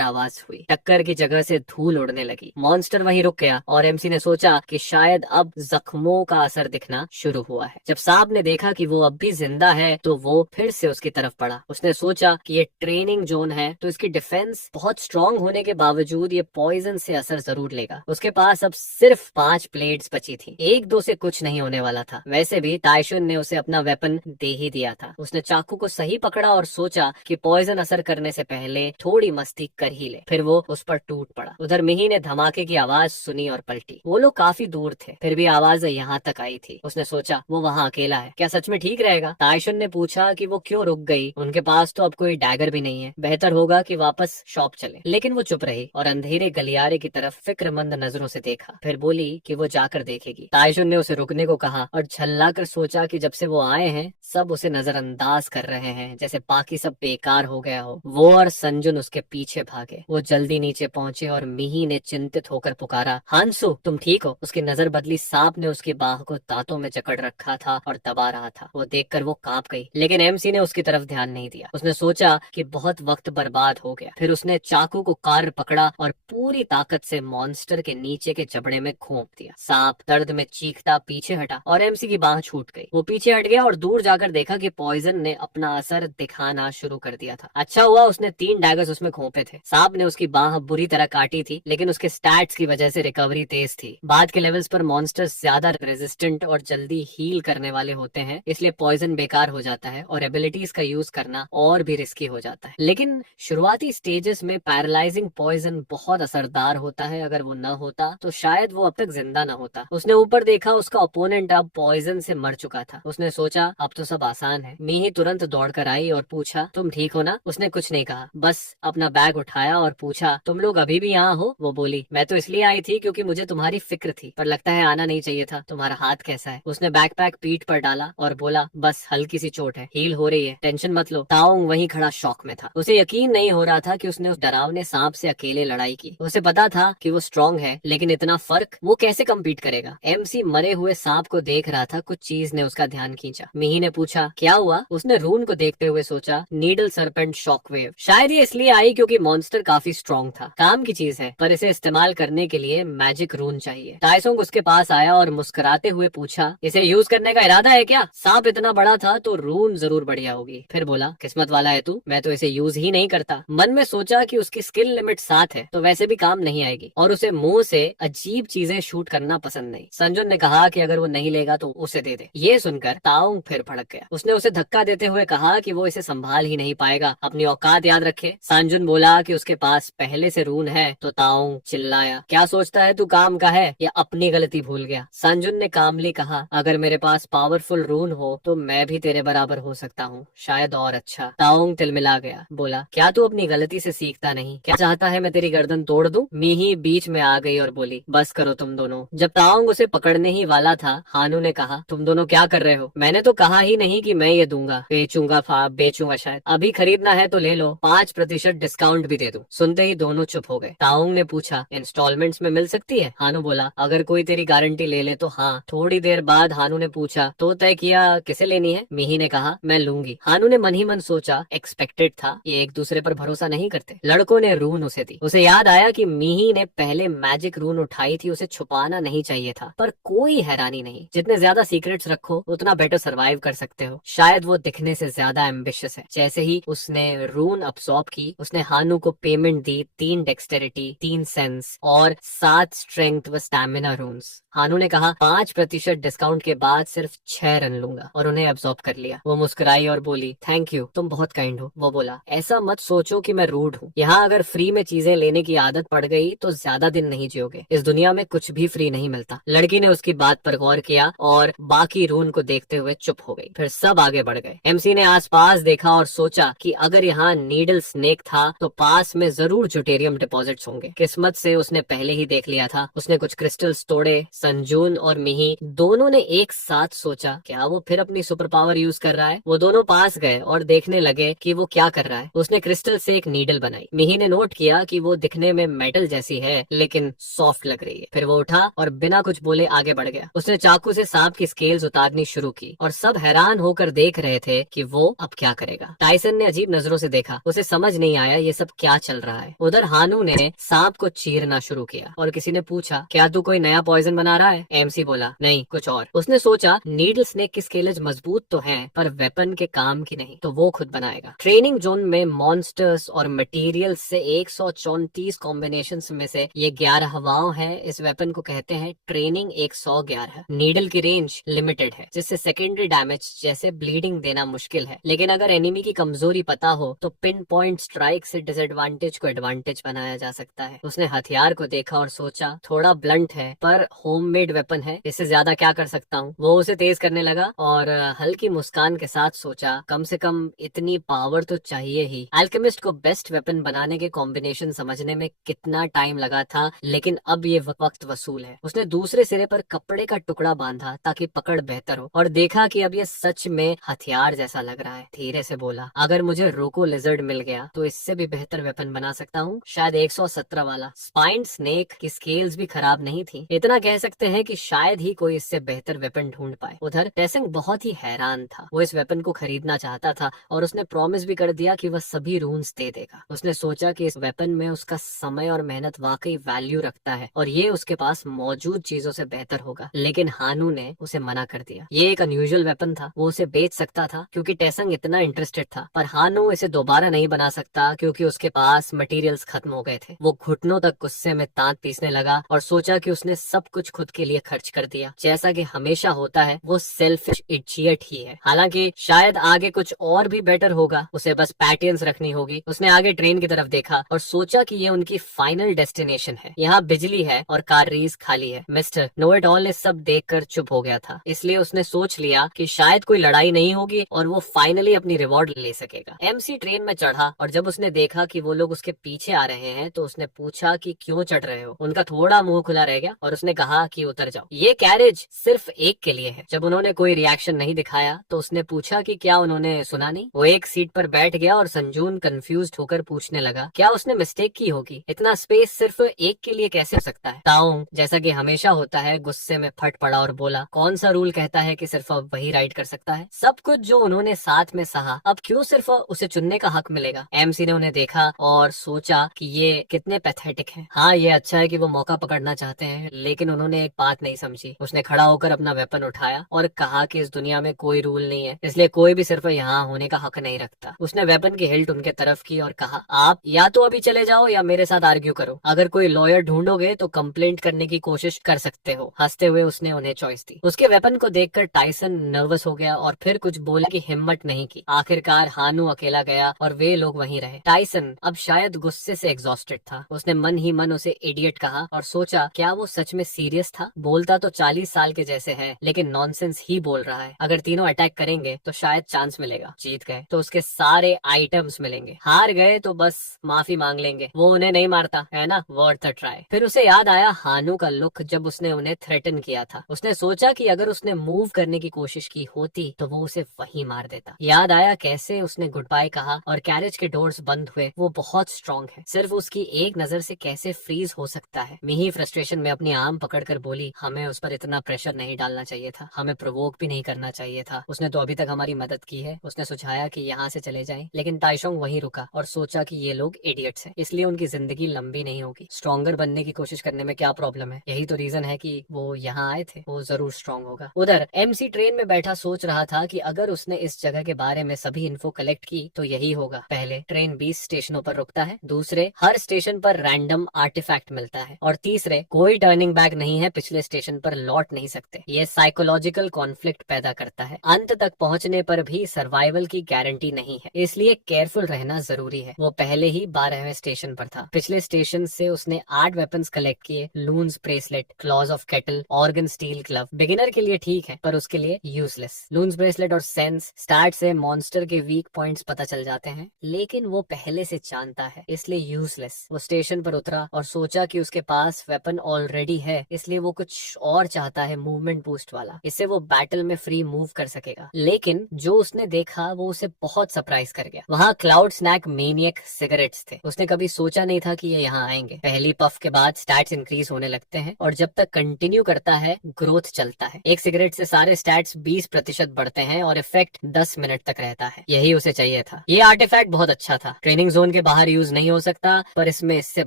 आवाज हुई। टक्कर की जगह से धूल उड़ने लगी। मॉन्स्टर वहीं रुक गया और एमसी ने सोचा कि शायद अब जख्मों का असर दिखना शुरू हुआ है। जब सांप ने देखा कि वो अब भी जिंदा है तो वो फिर से उसकी तरफ बढ़ा। उसने सोचा कि ये ट्रेनिंग जोन है तो इसकी डिफेंस बहुत स्ट्रांग होने के बावजूद ये पॉइजन से असर जरूर लेगा। उसके पास अब सिर्फ 5 ब्लेड्स बची थी। 1-2 से कुछ नहीं होने वाला था। वैसे भी ताइशुन ने उसे अपना वेपन दे ही दिया था। उसने चाकू को सही पकड़ा और सोचा कि पॉइजन असर करने से पहले थोड़ी मस्ती कर ही ले। फिर वो उस पर टूट पड़ा। उधर मिही ने धमाके की आवाज सुनी और पलटी। वो लोग काफी दूर थे, फिर भी आवाज यहाँ तक आई थी। उसने सोचा वो वहाँ अकेला है, क्या सच में ठीक रहेगा? ताइशुन ने पूछा कि वो क्यों रुक गई। उनके पास तो अब कोई डैगर भी नहीं है, बेहतर होगा कि वापस शॉप चले। लेकिन वो चुप रही और अंधेरे गलियारे की तरफ फिक्रमंद नजरों से देखा। फिर बोली कि वो जाकर देखेगी। ताइशुन ने उसे रुकने को कहा और झल्ला कर सोचा कि जब से वो आए हैं सब उसे नजरअंदाज कर रहे हैं, जैसे बाकी सब बेकार हो गया हो। वो और संजुन उसके पीछे भागे। वो जल्दी नीचे पहुंचे और मिही ने चिंतित होकर पुकारा, हांसू तुम ठीक हो? उसकी नजर बदली। सांप ने उसकी बाह को दांतों में जकड़ रखा था और दबा रहा था। वो देखकर वो कांप गई, लेकिन एमसी ने उसकी तरफ ध्यान नहीं दिया। उसने सोचा कि बहुत वक्त बर्बाद हो गया। फिर उसने चाकू को कार पकड़ा और पूरी ताकत से मॉन्स्टर के नीचे के जबड़े में घोंप दिया। सांप दर्द में चीखता पीछे हटा और एमसी की बाह छूट गई। वो पीछे हट गया और दूर जाकर देखा कि पॉइजन ने अपना असर दिखाना शुरू कर दिया था। अच्छा हुआ उसने 3 डैगर्स उसमें घोंपे थे। सांप ने उसकी बाह बुरी तरह काटी थी, लेकिन उसके स्टैट्स की वजह से रिकवरी तेज थी। बाद के लेवल्स पर मॉन्स्टर्स ज्यादा रेजिस्टेंट और जल्दी हील करने वाले होते हैं, इसलिए पॉइजन बेकार हो जाता है और एबिलिटीज का यूज करना और भी रिस्की हो जाता है। लेकिन शुरुआती स्टेजेस में पैरालाइजिंग पॉइजन बहुत असरदार होता है। अगर वो न होता तो शायद वो अब तक जिंदा न होता। उसने ऊपर देखा, उसका ओपोनेंट अब पॉइजन से मर चुका था। उसने सोचा अब तो सब आसान है। मिही तुरंत दौड़कर आई और पूछा, तुम ठीक हो ना? उसने कुछ नहीं कहा, बस अपना बैग उठाया और पूछा, तुम लोग अभी भी यहाँ हो? वो बोली, मैं तो इसलिए आई थी क्योंकि मुझे तुम्हारी फिक्र थी, पर लगता है आना नहीं चाहिए था। तुम्हारा हाथ कैसा है? उसने बैकपैक पीठ पर डाला और बोला, बस हल्की सी चोट है, हील हो रही है, टेंशन मत लो। ताओंग वहीं खड़ा शॉक में था। उसे यकीन नहीं हो रहा था कि उसने उस डरावने सांप से अकेले लड़ाई की। उसे पता था कि वो स्ट्रांग है, लेकिन इतना फर्क वो कैसे कम्पीट करेगा? एमसी मरे हुए सांप को देख रहा था। कुछ चीज ने उसका ध्यान खींचा। मिही ने पूछा, क्या हुआ? उसने रून को देखते हुए सोचा, नीडल सरपेंट शॉकवेव। शायद ये इसलिए आई क्योंकि मॉन्स्टर काफी स्ट्रांग था। काम की चीज है, पर इसे इस्तेमाल करने के लिए मैजिक रून चाहिए। ताइसोंग उसके पास आया और मुस्कुराते हुए पूछा, इसे यूज करने का इरादा है क्या? सांप इतना बड़ा था तो रून जरूर बढ़िया होगी। फिर बोला, किस्मत वाला है तू, मैं तो इसे यूज ही नहीं करता। मन में सोचा कि उसकी स्किल लिमिट 7 है तो वैसे भी काम नहीं आएगी, और उसे मुंह से अजीब चीजें शूट करना पसंद नहीं। संजुन ने कहा कि अगर वो नहीं लेगा तो उसे दे दे। ये सुनकर ताओंग फिर भड़क गया। उसने उसे धक्का देते हुए कहा कि वो इसे संभाल ही नहीं पाएगा, अपनी औकात याद रखे। संजुन बोला कि उसके पास पहले से रून है तो ताओंग चिल्लाया, क्या सोचता है तू काम का है या अपनी गलती भूल गया? संजुन ने कामली कहा, अगर मेरे पास पावरफुल रून हो तो मैं भी तेरे बराबर हो सकता हूँ, शायद और अच्छा। ताओंग तिलमिला गया, बोला, क्या तू अपनी गलती से सीखता नहीं? क्या चाहता है मैं तेरी गर्दन तोड़ दूं? मिही बीच में आ गई और बोली, बस करो तुम दोनों। जब ताओंग उसे पकड़ने ही वाला था, हानू ने कहा, तुम दोनों क्या कर रहे हो? मैंने तो कहा ही नहीं कि मैं ये दूंगा, बेचूंगा शायद। अभी खरीदना है तो ले लो, 5% डिस्काउंट भी दे दूं। सुनते ही दोनों चुप हो गए। ताओंग ने पूछा, इंस्टॉलमेंट्स में मिल सकती है? हानू बोला, अगर कोई तेरी गारंटी ले ले तो हाँ। थोड़ी देर बाद हानू ने पूछा, तो तय किया किसे लेनी है? मिही ने कहा, मैं लूंगी। हानू ने मन ही मन सोचा, एक्सपेक्टेड था, ये एक दूसरे पर भरोसा नहीं करते। लड़कों ने रून उसे दी। उसे याद आया कि मिही ने पहले मैजिक रून उठा उठाई थी उसे छुपाना नहीं चाहिए था, पर कोई हैरानी नहीं, जितने ज्यादा सीक्रेट्स रखो उतना बेटर सरवाइव कर सकते हो। शायद वो दिखने से ज्यादा एम्बिशियस है। जैसे ही उसने रून अब्सॉर्ब की, उसने हानू को पेमेंट दी 3 डेक्सटेरिटी, 3 सेंस और 7 स्ट्रेंथ व स्टैमिना रून्स। हानू ने कहा 5% डिस्काउंट के बाद सिर्फ 6 रन लूंगा, और उन्हें अब्सॉर्ब कर लिया। वो मुस्कुराई और बोली, थैंक यू, तुम बहुत काइंड हो। वो बोला, ऐसा मत सोचो कि मैं रूड हूँ। यहाँ अगर फ्री में चीजें लेने की आदत पड़ गई तो ज्यादा दिन नहीं जियोगे। इस दुनिया में कुछ भी फ्री नहीं मिलता। लड़की ने उसकी बात पर गौर किया और बाकी रून को देखते हुए चुप हो गई। फिर सब आगे बढ़ गए। एमसी ने आसपास देखा और सोचा कि अगर यहाँ नीडल स्नेक था तो पास में जरूर ज्यूटेरियम डिपॉजिट्स होंगे। किस्मत से उसने पहले ही देख लिया था। उसने कुछ क्रिस्टल्स तोड़े। संजून और मिही दोनों ने एक साथ सोचा, क्या वो फिर अपनी सुपर पावर यूज कर रहा है? वो दोनों पास गए और देखने लगे कि वो क्या कर रहा है। उसने क्रिस्टल से एक नीडल बनाई। मिही ने नोट किया कि वो दिखने में मेटल जैसी है लेकिन सॉफ्ट लग रही है। फिर वो उठा और बिना कुछ बोले आगे बढ़ गया। उसने चाकू से सांप की स्केल्स उतारनी शुरू की और सब हैरान होकर देख रहे थे कि वो अब क्या करेगा। टाइसन ने अजीब नजरों से देखा। उसे समझ नहीं आया ये सब क्या चल रहा है। उधर हानू ने सांप को चीरना शुरू किया और किसी ने पूछा, क्या तू कोई नया पॉइजन बना रहा है? एमसी बोला, नहीं, कुछ और। उसने सोचा, नीडल स्नेक की स्केलेज मजबूत तो है पर वेपन के काम की नहीं, तो वो खुद बनाएगा। ट्रेनिंग जोन में मॉन्स्टर्स और मटेरियल्स से 134 कॉम्बिनेशन में से ये 11वां है। इस वेपन को कहते हैं ट्रेनिंग 111। नीडल की रेंज लिमिटेड है, जिससे सेकेंडरी डैमेज जैसे ब्लीडिंग देना मुश्किल है। लेकिन अगर एनिमी की कमजोरी पता हो तो पिन पॉइंट स्ट्राइक से डिसएडवांटेज को एडवांटेज बनाया जा सकता है। उसने हथियार को देखा और सोचा, थोड़ा ब्लंट है पर होममेड वेपन है, इससे ज्यादा क्या कर सकता हूँ। वो उसे तेज करने लगा और हल्की मुस्कान के साथ सोचा, कम से कम इतनी पावर तो चाहिए ही। अल्केमिस्ट को बेस्ट वेपन बनाने के कॉम्बिनेशन समझने में कितना टाइम लगा था, लेकिन अब ये वक्त वसूल है। उसने दूसरे सिरे पर कपड़े का टुकड़ा बांधा ताकि पकड़ बेहतर हो और देखा कि अब ये सच में हथियार जैसा लग रहा है। धीरे से बोला, अगर मुझे रोको लिजर्ड मिल गया तो इससे भी बेहतर वेपन बना सकता हूँ, शायद 117 वाला। स्पाइन स्नेक की स्केल्स भी खराब नहीं थी। इतना कह सकते हैं कि शायद ही कोई इससे बेहतर वेपन ढूंढ पाए। उधर टेसेंग बहुत ही हैरान था। वो इस वेपन को खरीदना चाहता था और उसने प्रॉमिस भी कर दिया कि वह सभी रून्स दे देगा। उसने सोचा कि इस वेपन में उसका समय और मेहनत वाकई वैल्यू रखता है और ये उसके पास मौजूद चीजों से बेहतर होगा। लेकिन हानू ने उसे मना कर दिया। ये एक अनयूजुअल वेपन था। वो उसे बेच सकता था क्योंकि टेसेंग इतना इंटरेस्टेड था, पर हानू इसे दोबारा नहीं बना सकता क्योंकि उसके पास मटेरियल्स खत्म हो गए थे। वो घुटनों तक गुस्से में दांत पीसने लगा और सोचा कि उसने सब कुछ खुद के लिए खर्च कर दिया। जैसा कि हमेशा होता है, वो सेल्फिश इडियट ही है। हालांकि शायद आगे कुछ और भी बेटर होगा, उसे बस पैटियंस रखनी होगी। उसने आगे ट्रेन की तरफ देखा और सोचा कि ये उनकी फाइनल डेस्टिनेशन है। यहाँ बिजली है और काररीज खाली है। मिस्टर नो इट ऑल ने सब देखकर चुप हो गया था, इसलिए उसने सोच लिया कि शायद कोई लड़ाई नहीं होगी और वो फाइनली अपनी रिवॉर्ड ले सकेगा। एमसी ट्रेन में चढ़ा और जब उसने देखा कि वो लोग उसके पीछे आ रहे हैं तो उसने पूछा कि क्यों चढ़ रहे हो। उनका थोड़ा मुंह खुला रह गया और उसने कहा कि उतर जाओ, ये कैरेज सिर्फ एक के लिए है। जब उन्होंने कोई रिएक्शन नहीं दिखाया तो उसने पूछा कि क्या उन्होंने सुना नहीं। वो एक सीट पर बैठ गया और संजून कंफ्यूज्ड होकर पूछने लगा, क्या उसने मिस्टेक की होगी? इतना स्पेस सिर्फ एक के लिए कैसे हो सकता है? ताऊं जैसा कि हमेशा होता है गुस्से में फट पड़ा और बोला, कौन सा रूल कहता है कि सिर्फ अब वही राइड कर सकता है? सब कुछ जो उन्होंने साथ में सहा, अब क्यों सिर्फ उसे चुनने का हक मिलेगा? एमसी ने उन्हें देखा और सोचा कि ये कितने पैथेटिक हैं। हाँ, ये अच्छा है कि वो मौका पकड़ना चाहते हैं, लेकिन उन्होंने एक बात नहीं समझी। उसने खड़ा होकर अपना वेपन उठाया और कहा कि इस दुनिया में कोई रूल नहीं है, इसलिए कोई भी सिर्फ यहाँ होने का हक नहीं रखता। उसने वेपन की हिल्ट उनके तरफ की और कहा, आप या तो अभी चले जाओ या मेरे साथ आर्ग्यू करो। अगर कोई लॉयर ढूंढोगे तो कंप्लेंट करने की कोशिश कर सकते हो। हंसते हुए उसने उन्हें चॉइस दी। उसके वेपन को देखकर टाइसन नर्वस हो गया और फिर कुछ बोलने की हिम्मत नहीं की। आखिरकार हानू अकेला गया और वे लोग वहीं रहे। टाइसन अब शायद गुस्से से एग्जॉस्टेड था। उसने मन ही मन उसे इडियट कहा और सोचा, क्या वो सच में सीरियस था? बोलता तो 40 साल के जैसे है, लेकिन नॉनसेंस ही बोल रहा है। अगर तीनों अटैक करेंगे तो शायद चांस मिलेगा। जीत गए तो उसके सारे आइटम्स मिलेंगे, हार गए तो बस माफी मांग लेंगे। वो उन्हें नहीं मारता है ना, वर्थ अ ट्राई। फिर उसे याद आया हानू का लुक जब उसने उन्हें थ्रेटन किया था। उसने सोचा कि अगर उसने मूव करने की कोशिश की होती तो वो उसे वहीं मार देता। याद आया कैसे उसने गुड बाय कहा और कैरेज के डोर्स बंद हुए। वो बहुत स्ट्रांग है, सिर्फ उसकी एक नजर से कैसे फ्रीज हो सकता है। मिही फ्रस्ट्रेशन में अपनी आर्म पकड़कर बोली, हमें उस पर इतना प्रेशर नहीं डालना चाहिए था, हमें प्रोवोक भी नहीं करना चाहिए था। उसने तो अभी तक हमारी मदद की है। उसने सुझाया कि यहाँ से चले जाएं, लेकिन ताइशोंग वहीं रुका और सोचा कि ये लोग इडियट्स हैं, इसलिए उनकी जिंदगी लंबी नहीं होगी। स्ट्रॉन्गर बनने की कोशिश करने में क्या प्रॉब्लम है, यही तो रीजन है कि वो यहाँ आए थे, वो जरूर स्ट्रांग होगा। उधर MC ट्रेन में बैठा सोच रहा था कि अगर उसने इस जगह के बारे में सभी इन्फो कलेक्ट की तो यही होगा। पहले ट्रेन 20 स्टेशनों पर रुकता है, दूसरे हर स्टेशन पर रैंडम आर्टिफैक्ट मिलता है, और तीसरे कोई टर्निंग बैक नहीं है, पिछले स्टेशन पर लौट नहीं सकते। ये साइकोलॉजिकल कॉन्फ्लिक्ट पैदा करता है। अंत तक पहुंचने पर भी सर्वाइवल की गारंटी नहीं है, इसलिए केयरफुल रहना जरूरी है। वो पहले ही 12वें स्टेशन पर था। पिछले स्टेशन से उसने 8 वेपन्स कलेक्ट किए, लून्स bracelet, clause of kettle, organ steel glove. Beginner के लिए ठीक है पर उसके लिए यूजलेस। लून्स ब्रेसलेट और सेंस स्टार्ट से मॉन्स्टर के वीक पॉइंट्स पता चल जाते हैं, लेकिन वो पहले से जानता है, इसलिए यूजलेस। वो स्टेशन पर उतरा और सोचा कि उसके पास वेपन ऑलरेडी है, इसलिए वो कुछ और चाहता है, मूवमेंट बूस्ट वाला, इससे वो बैटल में फ्री मूव कर सकेगा। लेकिन जो उसने देखा वो उसे बहुत सरप्राइज कर गया। वहाँ क्लाउड स्नैक मेनियक सिगरेट्स थे। उसने कभी सोचा नहीं था कि ये यहाँ आएंगे। पहली पफ के बाद स्टैट्स इंक्रीज होने लगते हैं और जब तक कंटिन्यू करता है ग्रोथ चलता है। एक सिगरेट से सारे स्टैट्स 20% बढ़ते हैं और इफेक्ट 10 मिनट तक रहता है। यही उसे चाहिए था। ये आर्टिफैक्ट बहुत अच्छा था। ट्रेनिंग जोन के बाहर यूज नहीं हो सकता, पर इसमें इससे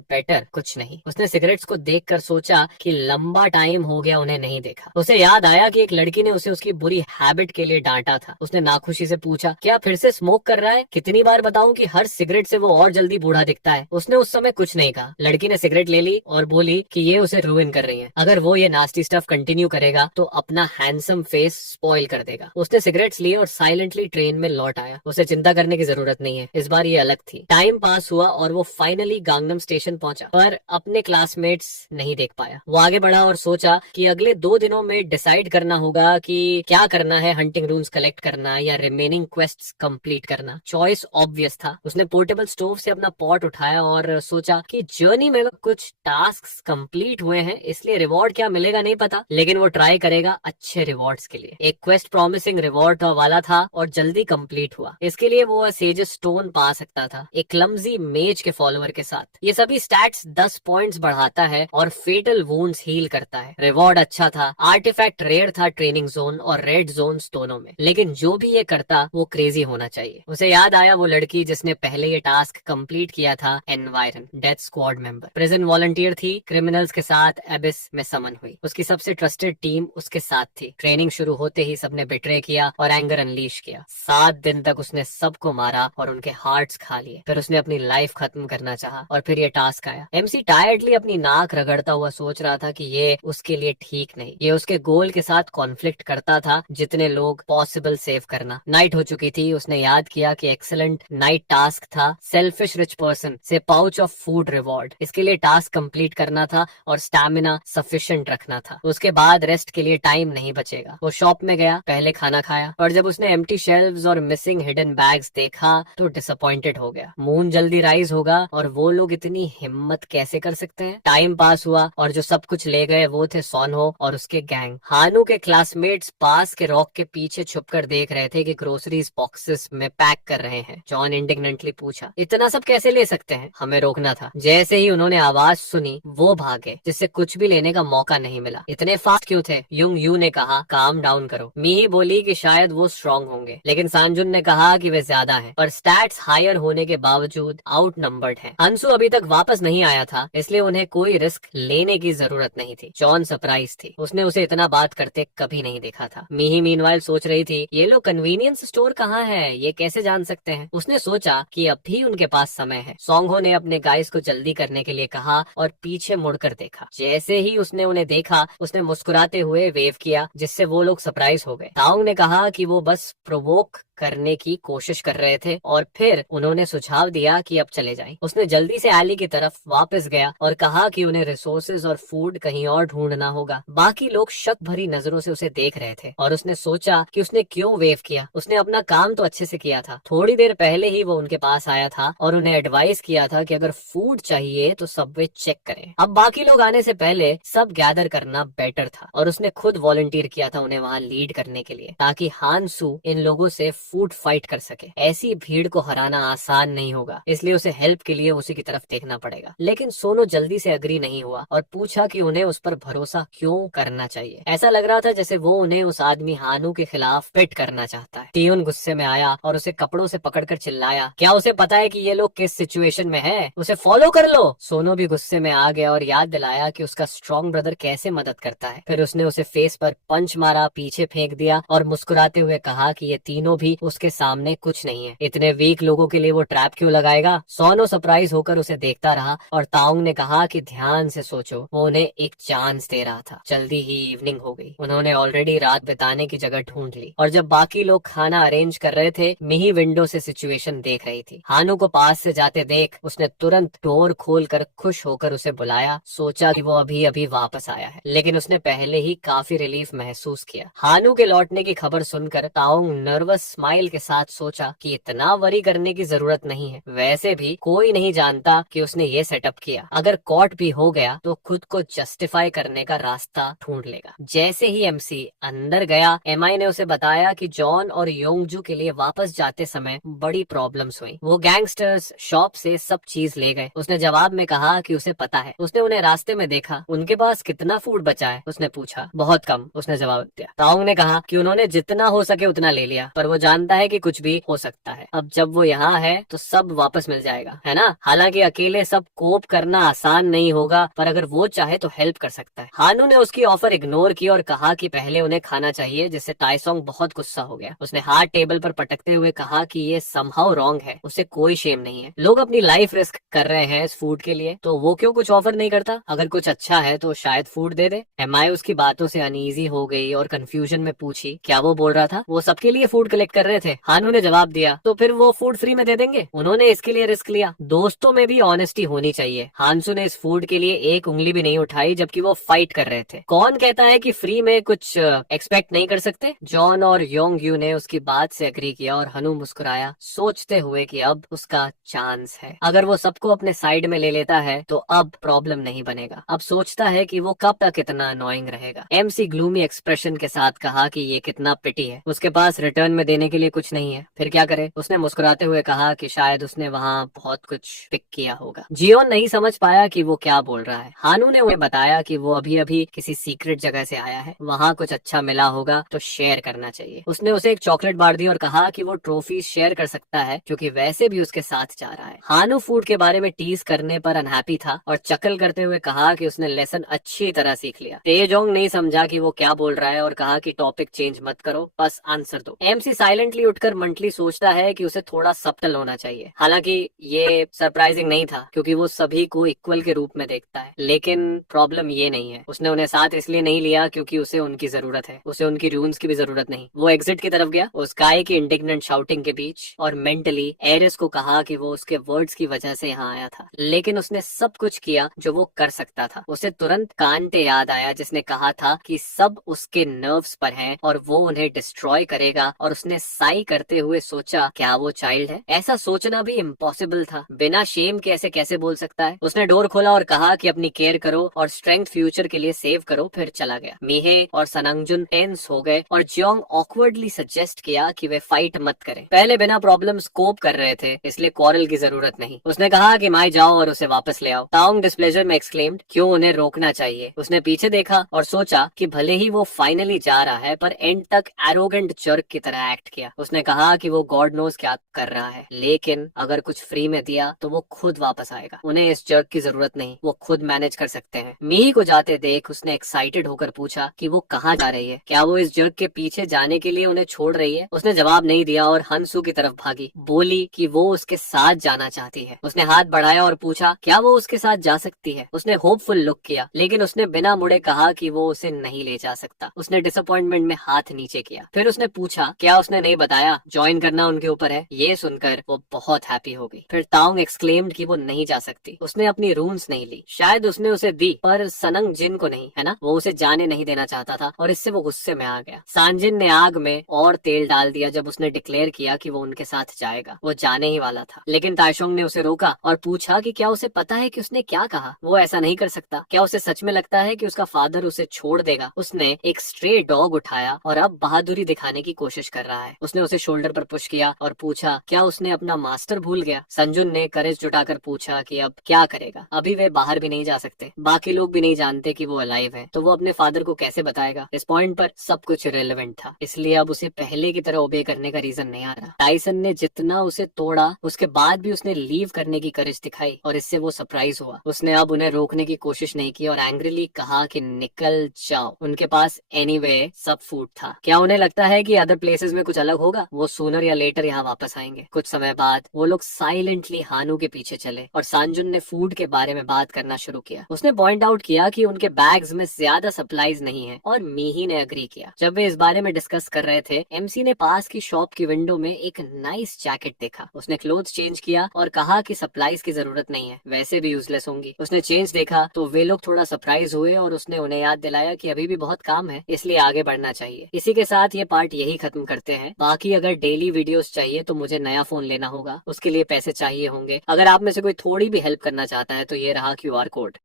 बेटर कुछ नहीं। उसने सिगरेट्स को देखकर सोचा कि लंबा टाइम हो गया उन्हें नहीं देखा। उसे याद आया कि एक लड़की ने उसे उसकी बुरी हैबिट के लिए डांटा था। उसने नाखुशी से पूछा, क्या फिर से स्मोक कर रहा है? कितनी बार बताऊं कि हर सिगरेट से वो और जल्दी बूढ़ा दिखता है। उसने उस समय कुछ नहीं कहा। लड़की ने सिगरेट ले ली और बोली कि ये उसे रूइन कर रही है। अगर वो ये नास्टी स्टफ कंटिन्यू करेगा तो अपना हैंडसम फेस स्पॉइल कर देगा। उसने सिगरेट्स लिए और साइलेंटली ट्रेन में लौट आया। उसे चिंता करने की जरूरत नहीं है, इस बार ये अलग थी। टाइम पास हुआ और वो फाइनली गांगनम स्टेशन पहुंचा, पर अपने क्लासमेट्स नहीं देख पाया। वो आगे बढ़ा और सोचा कि अगले 2 दिनों में डिसाइड करना होगा कि क्या करना है, हंटिंग रून्स कलेक्ट करना या रिमेनिंग क्वेस्ट्स कंप्लीट करना। चॉइस ऑब्वियस था। उसने पोर्टेबल स्टोव से अपना पॉट उठाया और सोचा कि जर्नी में कुछ टास्क्स कंप्लीट हुए हैं, इसलिए रिवॉर्ड क्या मिलेगा नहीं पता, लेकिन वो ट्राई करेगा अच्छे रिवॉर्ड्स के लिए। एक क्वेस्ट प्रॉमिसिंग रिवॉर्ड वाला था और जल्दी कंप्लीट हुआ। इसके लिए वो सेजस स्टोन पा सकता था, एक क्लमजी मेज के फॉलोअर के साथ। ये सभी स्टैट्स 10 पॉइंट्स बढ़ाता है और फेटल वुंड्स हील करता है। रिवॉर्ड अच्छा था। आर्टिफैक्ट रेयर था ट्रेनिंग जोन और रेड जोन दोनों में, लेकिन जो भी ये करता वो क्रेजी होना चाहिए। उसे याद आया वो लड़की जिसने पहले ये टास्क कंप्लीट किया था, environ, death squad member, prison volunteer थी, क्रिमिनल्स के साथ एबिस में समन हुई। उसकी सबसे ट्रस्टेड टीम उसके साथ थी। ट्रेनिंग शुरू होते ही सबने बिट्रे किया और एंगर अनलीश किया। 7 दिन तक उसने सबको मारा और उनके हार्ट्स खा लिए। फिर उसने अपनी लाइफ खत्म करना चाहा और फिर ये टास्क आया। MC टायर्डली अपनी नाक रगड़ता हुआ सोच रहा था कि ये उसके लिए ठीक नहीं। ये उसके गोल के साथ कॉन्फ्लिक्ट करता था, जितने लोग पॉसिबल सेव करना। नाइट हो चुकी थी। उसने याद किया कि एक्सीलेंट नाइट टास्क था, सेल्फिश रिच पर्सन से पाउच ऑफ फूड रिवॉर्ड। इसके लिए टास्क कंप्लीट करना था और स्टैमिना सफिशिएंट रखना था। उसके बाद रेस्ट के लिए टाइम नहीं बचेगा। वो शॉप में गया, पहले खाना खाया और जब उसने एम्प्टी शेल्व्स और मिसिंग हिडन बैग्स देखा तो डिसअपॉइंटेड हो गया। मून जल्दी राइज होगा और वो लोग इतनी हिम्मत कैसे कर सकते हैं। टाइम पास हुआ और जो सब कुछ ले गए वो थे सोनहो और उसके गैंग। हानू के क्लासमेट्स पास के रॉक के पीछे छुपकर देख रहे थे कि ग्रोसरीज बॉक्सेस में पैक कर रहे हैं। जॉन इंडिग्नेंटली पूछा, इतना सब कैसे ले सकते हैं? हमें रोकना था। जैसे ही उन्होंने आवाज सुनी वो भागे, जिससे कुछ भी लेने का मौका नहीं मिला। इतने फास्ट क्यों थे? युंग यू ने कहा, काम डाउन करो। मीही बोली कि शायद वो स्ट्रांग होंगे, लेकिन सांजुन ने कहा कि वे ज्यादा हैं, पर स्टैट्स हायर होने के बावजूद आउट नंबर्ड हैं। हंसू अभी तक वापस नहीं आया था, इसलिए उन्हें कोई रिस्क लेने की जरूरत नहीं थी। जॉन सरप्राइज थी। उसने उसे इतना बात करते कभी नहीं देखा था। मीही मीनवाइल सोच रही थी, ये लोग कन्वीनियंस स्टोर कहाँ है, ये कैसे जान सकते हैं? उसने सोचा कि अब भी उनके पास समय है। सोंगहो ने अपने गाइस को जल्दी करने के लिए कहा और पीछे मुड़कर देखा। जैसे ही उसने उन्हें देखा, उसने मुस्कुराते हुए वेव किया, जिससे वो लोग सरप्राइज हो गए। ताउंग ने कहा कि वो बस प्रोवोक करने की कोशिश कर रहे थे और फिर उन्होंने सुझाव दिया कि अब चले जाएं। उसने जल्दी से एली की तरफ वापस गया और कहा कि उन्हें रिसोर्सेज और फूड कहीं और ढूंढना होगा। बाकी लोग शक भरी नजरों से उसे देख रहे थे और उसने सोचा कि उसने क्यों वेव किया। उसने अपना काम तो अच्छे से किया था। थोड़ी देर पहले ही वो उनके पास आया था और उन्हें एडवाइस किया था कि अगर फूड चाहिए तो सबवे चेक करें। अब बाकी लोग आने से पहले सब गैदर करना बेटर था और उसने खुद वॉलंटियर किया था उन्हें वहाँ लीड करने के लिए, ताकि हानसू इन लोगों से फूड फाइट कर सके। ऐसी भीड़ को हराना आसान नहीं होगा, इसलिए उसे हेल्प के लिए उसी की तरफ देखना पड़ेगा। लेकिन सोनो जल्दी से अग्री नहीं हुआ और पूछा कि उन्हें उस पर भरोसा क्यों करना चाहिए। ऐसा लग रहा था जैसे वो उन्हें उस आदमी हानू के खिलाफ पिट करना चाहता है। टियोन गुस्से में आया और उसे कपड़ों से पकड़कर चिल्लाया, क्या उसे पता है कि ये लोग किस सिचुएशन में है? उसे फॉलो कर लो। सोनो भी गुस्से में आ गया और याद दिलाया कि उसका स्ट्रॉन्ग ब्रदर कैसे मदद करता है। फिर उसने उसे फेस पर पंच मारा, पीछे फेंक दिया और मुस्कुराते हुए कहा कि ये तीनों भी उसके सामने कुछ नहीं है। इतने वीक लोगों के लिए वो ट्रैप क्यों लगाएगा? सोनो सरप्राइज होकर उसे देखता रहा और ताउंग ने कहा कि ध्यान से सोचो, वो उन्हें एक चांस दे रहा था। जल्दी ही इवनिंग हो गई। उन्होंने ऑलरेडी रात बिताने की जगह ढूंढ ली और जब बाकी लोग खाना अरेंज कर रहे थे, मिही विंडो से सिचुएशन देख रही थी। हानू को पास से जाते देख उसने तुरंत डोर खोलकर खुश होकर उसे बुलाया। सोचा कि वो अभी अभी वापस आया है, लेकिन उसने पहले ही काफी रिलीफ महसूस किया। हानू के लौटने की खबर सुनकर ताओंग नर्वस स्माइल के साथ सोचा कि इतना वरी करने की जरूरत नहीं है। वैसे भी कोई नहीं जानता कि उसने ये सेटअप किया। अगर कॉट भी हो गया तो खुद को जस्टिफाई करने का रास्ता ढूंढ लेगा। जैसे ही एमसी अंदर गया, एमआई ने उसे बताया कि जॉन और योंगजू के लिए वापस जाते समय बड़ी प्रॉब्लम्स हुई। वो गैंगस्टर्स शॉप से सब चीज ले गए। उसने जवाब में कहा कि उसे पता है। उसने उन्हें रास्ते में देखा। उनके पास कितना फूड बचा है? उसने पूछा। बहुत कम, उसने जवाब दिया। ताओंग ने कहा कि उन्होंने जितना हो सके उतना ले लिया, पर वो जानता है कि कुछ भी हो सकता है। अब जब वो यहाँ है तो सब वापस मिल जाएगा, है ना? हालांकि अकेले सब कोप करना आसान नहीं होगा, पर अगर वो चाहे तो हेल्प कर सकता है। हानू ने उसकी ऑफर इग्नोर की और कहा कि पहले उन्हें खाना चाहिए, जिससे टाइसोंग बहुत गुस्सा हो गया। उसने हाथ टेबल पर पटकते हुए कहा कि ये समहाउ रॉन्ग है, उसे कोई शेम नहीं है। लोग अपनी लाइफ रिस्क कर रहे हैं इस फूड के लिए, तो वो क्यों कुछ ऑफर नहीं करता? अगर कुछ अच्छा है तो शायद फूड दे दे। एमआई उसकी बातों से अनईजी हो गई और कंफ्यूजन में पूछी, क्या वो बोल रहा था वो सबके लिए फूड कलेक्ट कर रहे थे? हानू ने जवाब दिया, तो फिर वो फूड फ्री में दे देंगे। उन्होंने इसके लिए रिस्क लिया। दोस्तों में भी ऑनेस्टी होनी चाहिए। हांसू ने इस फूड के लिए एक उंगली भी नहीं उठाई जबकि वो फाइट कर रहे थे। कौन कहता है कि फ्री में कुछ एक्सपेक्ट नहीं कर सकते? जॉन और योंग यू ने उसकी बात से एग्री किया और हनु मुस्कुराया, सोचते हुए कि अब उसका चांस है। अगर वो सबको अपने साइड में ले लेता है तो अब प्रॉब्लम नहीं बनेगा। अब सोचता है कि वो कब तक इतना अनोइंग रहेगा। एमसी ग्लूमी एक्सप्रेशन के साथ कहा कि ये कितना पिटी है, उसके पास रिटर्न में देने के लिए कुछ नहीं है, फिर क्या करे? उसने मुस्कुराते हुए कहा कि शायद उसने वहाँ बहुत कुछ पिक किया होगा। जियोन नहीं समझ पाया कि वो क्या बोल रहा है। हानू ने उन्हें बताया कि वो अभी अभी किसी सीक्रेट जगह से आया है, वहाँ कुछ अच्छा मिला होगा तो शेयर करना चाहिए। उसने उसे एक चॉकलेट बार दी और कहा कि वो ट्रॉफी शेयर कर सकता है क्योंकि वैसे भी उसके साथ जा रहा है। हानू फूड के बारे में टीज करने पर अनहैप्पी था और चकल करते हुए कहा कि उसने लेसन अच्छी तरह सीख लिया। तेजोंग नहीं समझा कि वो क्या बोल रहा है और कहा कि टॉपिक चेंज मत करो, बस आंसर दो। एमसी साइलेंटली उठकर मंटली सोचता है कि उसे थोड़ा सबटल होना चाहिए। हालांकि ये सरप्राइजिंग नहीं था क्योंकि वो सभी को इक्वल के रूप में देखता है, लेकिन प्रॉब्लम ये नहीं है। उसने उन्हें साथ इसलिए नहीं लिया क्योंकि उसे उनकी जरूरत है, उसे उनकी रून्स की भी जरूरत नहीं। वो एग्जिट की तरफ गया उस गाय की इंडिग्नेंट शाउटिंग के बीच और मेंटली एरिस को कहा कि वो उसके वर्ड्स की वजह से यहाँ आया था, लेकिन उसने सब कुछ किया जो वो कर सकता था। उसे तुरंत कांटे याद आया जिसने कहा था कि सब उसके नर्व्स पर हैं और वो उन्हें डिस्ट्रॉय करेगा, और उसने साई करते हुए सोचा, क्या वो चाइल्ड है? ऐसा सोचना भी इम्पॉसिबल था। बिना शेम के ऐसे कैसे बोल सकता है? उसने डोर खोला और कहा कि अपनी केयर करो और स्ट्रेंथ फ्यूचर के लिए सेव करो, फिर चला गया। मीहे और सनंगजुन टेंस हो गए और जियोंग ऑकवर्डली सजेस्ट किया कि वे फाइट मत करें। पहले बिना प्रॉब्लम स्कोप कर रहे थे, इसलिए क्वारल की जरूरत नहीं। उसने कहा कि माई जाओ और उसे वापस ले आओ। ताओंग डिस्प्लेजर में एक्सक्लेम्ड, क्यों उन्हें रोकना चाहिए? उसने पीछे देखा और सोचा कि भले ही वो फाइनली जा रहा है पर एंड तक एरोगेंट जर्क की तरह एक्ट किया। उसने कहा कि वो गॉड नोज क्या कर रहा है, लेकिन अगर कुछ फ्री में दिया तो वो खुद वापस आएगा। उन्हें इस जर्क की जरूरत नहीं, वो खुद मैनेज कर सकते हैं। मी को जाते देख उसने एक्साइटेड होकर पूछा कि वो कहाँ जा रही है, क्या वो इस जर्क के पीछे जाने के लिए उन्हें छोड़ रही है? उसने जवाब नहीं दिया और हंसू की तरफ भागी, बोली कि वो उसके साथ जाना चाहती है। उसने हाथ बढ़ाया और पूछा, क्या वो उसके साथ जा सकती है? उसने होपफुल लुक किया, लेकिन उसने बिना मुड़े कहा कि वो उसे नहीं ले जा सकता। उसने डिसअपॉइंटमेंट में हाथ नीचे किया। फिर उसने पूछा, क्या उसने नहीं बताया ज्वाइन करना उनके ऊपर है? ये सुनकर वो बहुत हैप्पी हो गई। फिर ताओंग एक्सक्लेम्ड कि वो नहीं जा सकती, उसने अपनी रून्स नहीं ली। शायद उसने उसे दी पर सनंग जिन को नहीं, है ना? वो उसे जाने नहीं देना चाहता था और इससे वो गुस्से में आ गया। सांजिन ने आग में और तेल डाल दिया जब उसने डिक्लेयर किया कि वो उनके साथ जाएगा। वो जाने ही वाला था, लेकिन ताइशोंग ने उसे रोका और पूछा कि क्या उसे पता है कि उसने क्या कहा? वो ऐसा नहीं कर सकता। क्या उसे सच में लगता है कि उसका फादर उसे छोड़ देगा? उसने एक स्ट्रे डॉग उठाया और अब बहादुरी दिखाने की कोशिश कर रहा है। उसने उसे शोल्डर पर पुश किया और पूछा क्या उसने अपना मास्टर भूल गया। संजुन ने करेज जुटाकर पूछा कि अब क्या करेगा, अभी वे बाहर भी नहीं जा सकते, बाकी लोग भी नहीं जानते कि वो अलाइव है, तो वो अपने फादर को कैसे बताएगा। इस पॉइंट पर सब कुछ रिलेवेंट था, इसलिए अब उसे पहले की तरह ओबे करने का रीजन नहीं आ रहा। टाइसन ने जितना उसे तोड़ा उसके बाद भी उसने लीव करने की करेज दिखाई और इससे वो सरप्राइज हुआ। उसने अब उन्हें रोकने की कोशिश नहीं की और एंग्रीली कहा कि निकल जाओ, उनके पास एनीवे सब फूड था। क्या उन्हें लगता है कि अदर प्लेसेस में कुछ अलग होगा? वो सूनर या लेटर यहाँ वापस आएंगे। कुछ समय बाद वो लोग साइलेंटली हानू के पीछे चले और सांजुन ने फूड के बारे में बात करना शुरू किया। उसने पॉइंट आउट किया कि उनके बैग्स में ज्यादा सप्लाईज नहीं है और मीही ने अग्री किया। जब वे इस बारे में डिस्कस कर रहे थे, एमसी ने पास की शॉप की विंडो में एक नाइस जैकेट देखा। उसने क्लोथ चेंज किया और कहा कि सप्लाईज की जरूरत नहीं है, वैसे भी यूजलेस होंगी। उसने चेंज देखा तो वे लोग थोड़ा सरप्राइज हुए और उसने उन्हें याद दिलाया कि अभी भी बहुत काम है, इसलिए आगे बढ़ना चाहिए। इसी के साथ ये पार्ट यही खत्म करते हैं। बाकी अगर डेली वीडियोस चाहिए तो मुझे नया फोन लेना होगा, उसके लिए पैसे चाहिए होंगे। अगर आप में से कोई थोड़ी भी हेल्प करना चाहता है तो ये रहा QR कोड।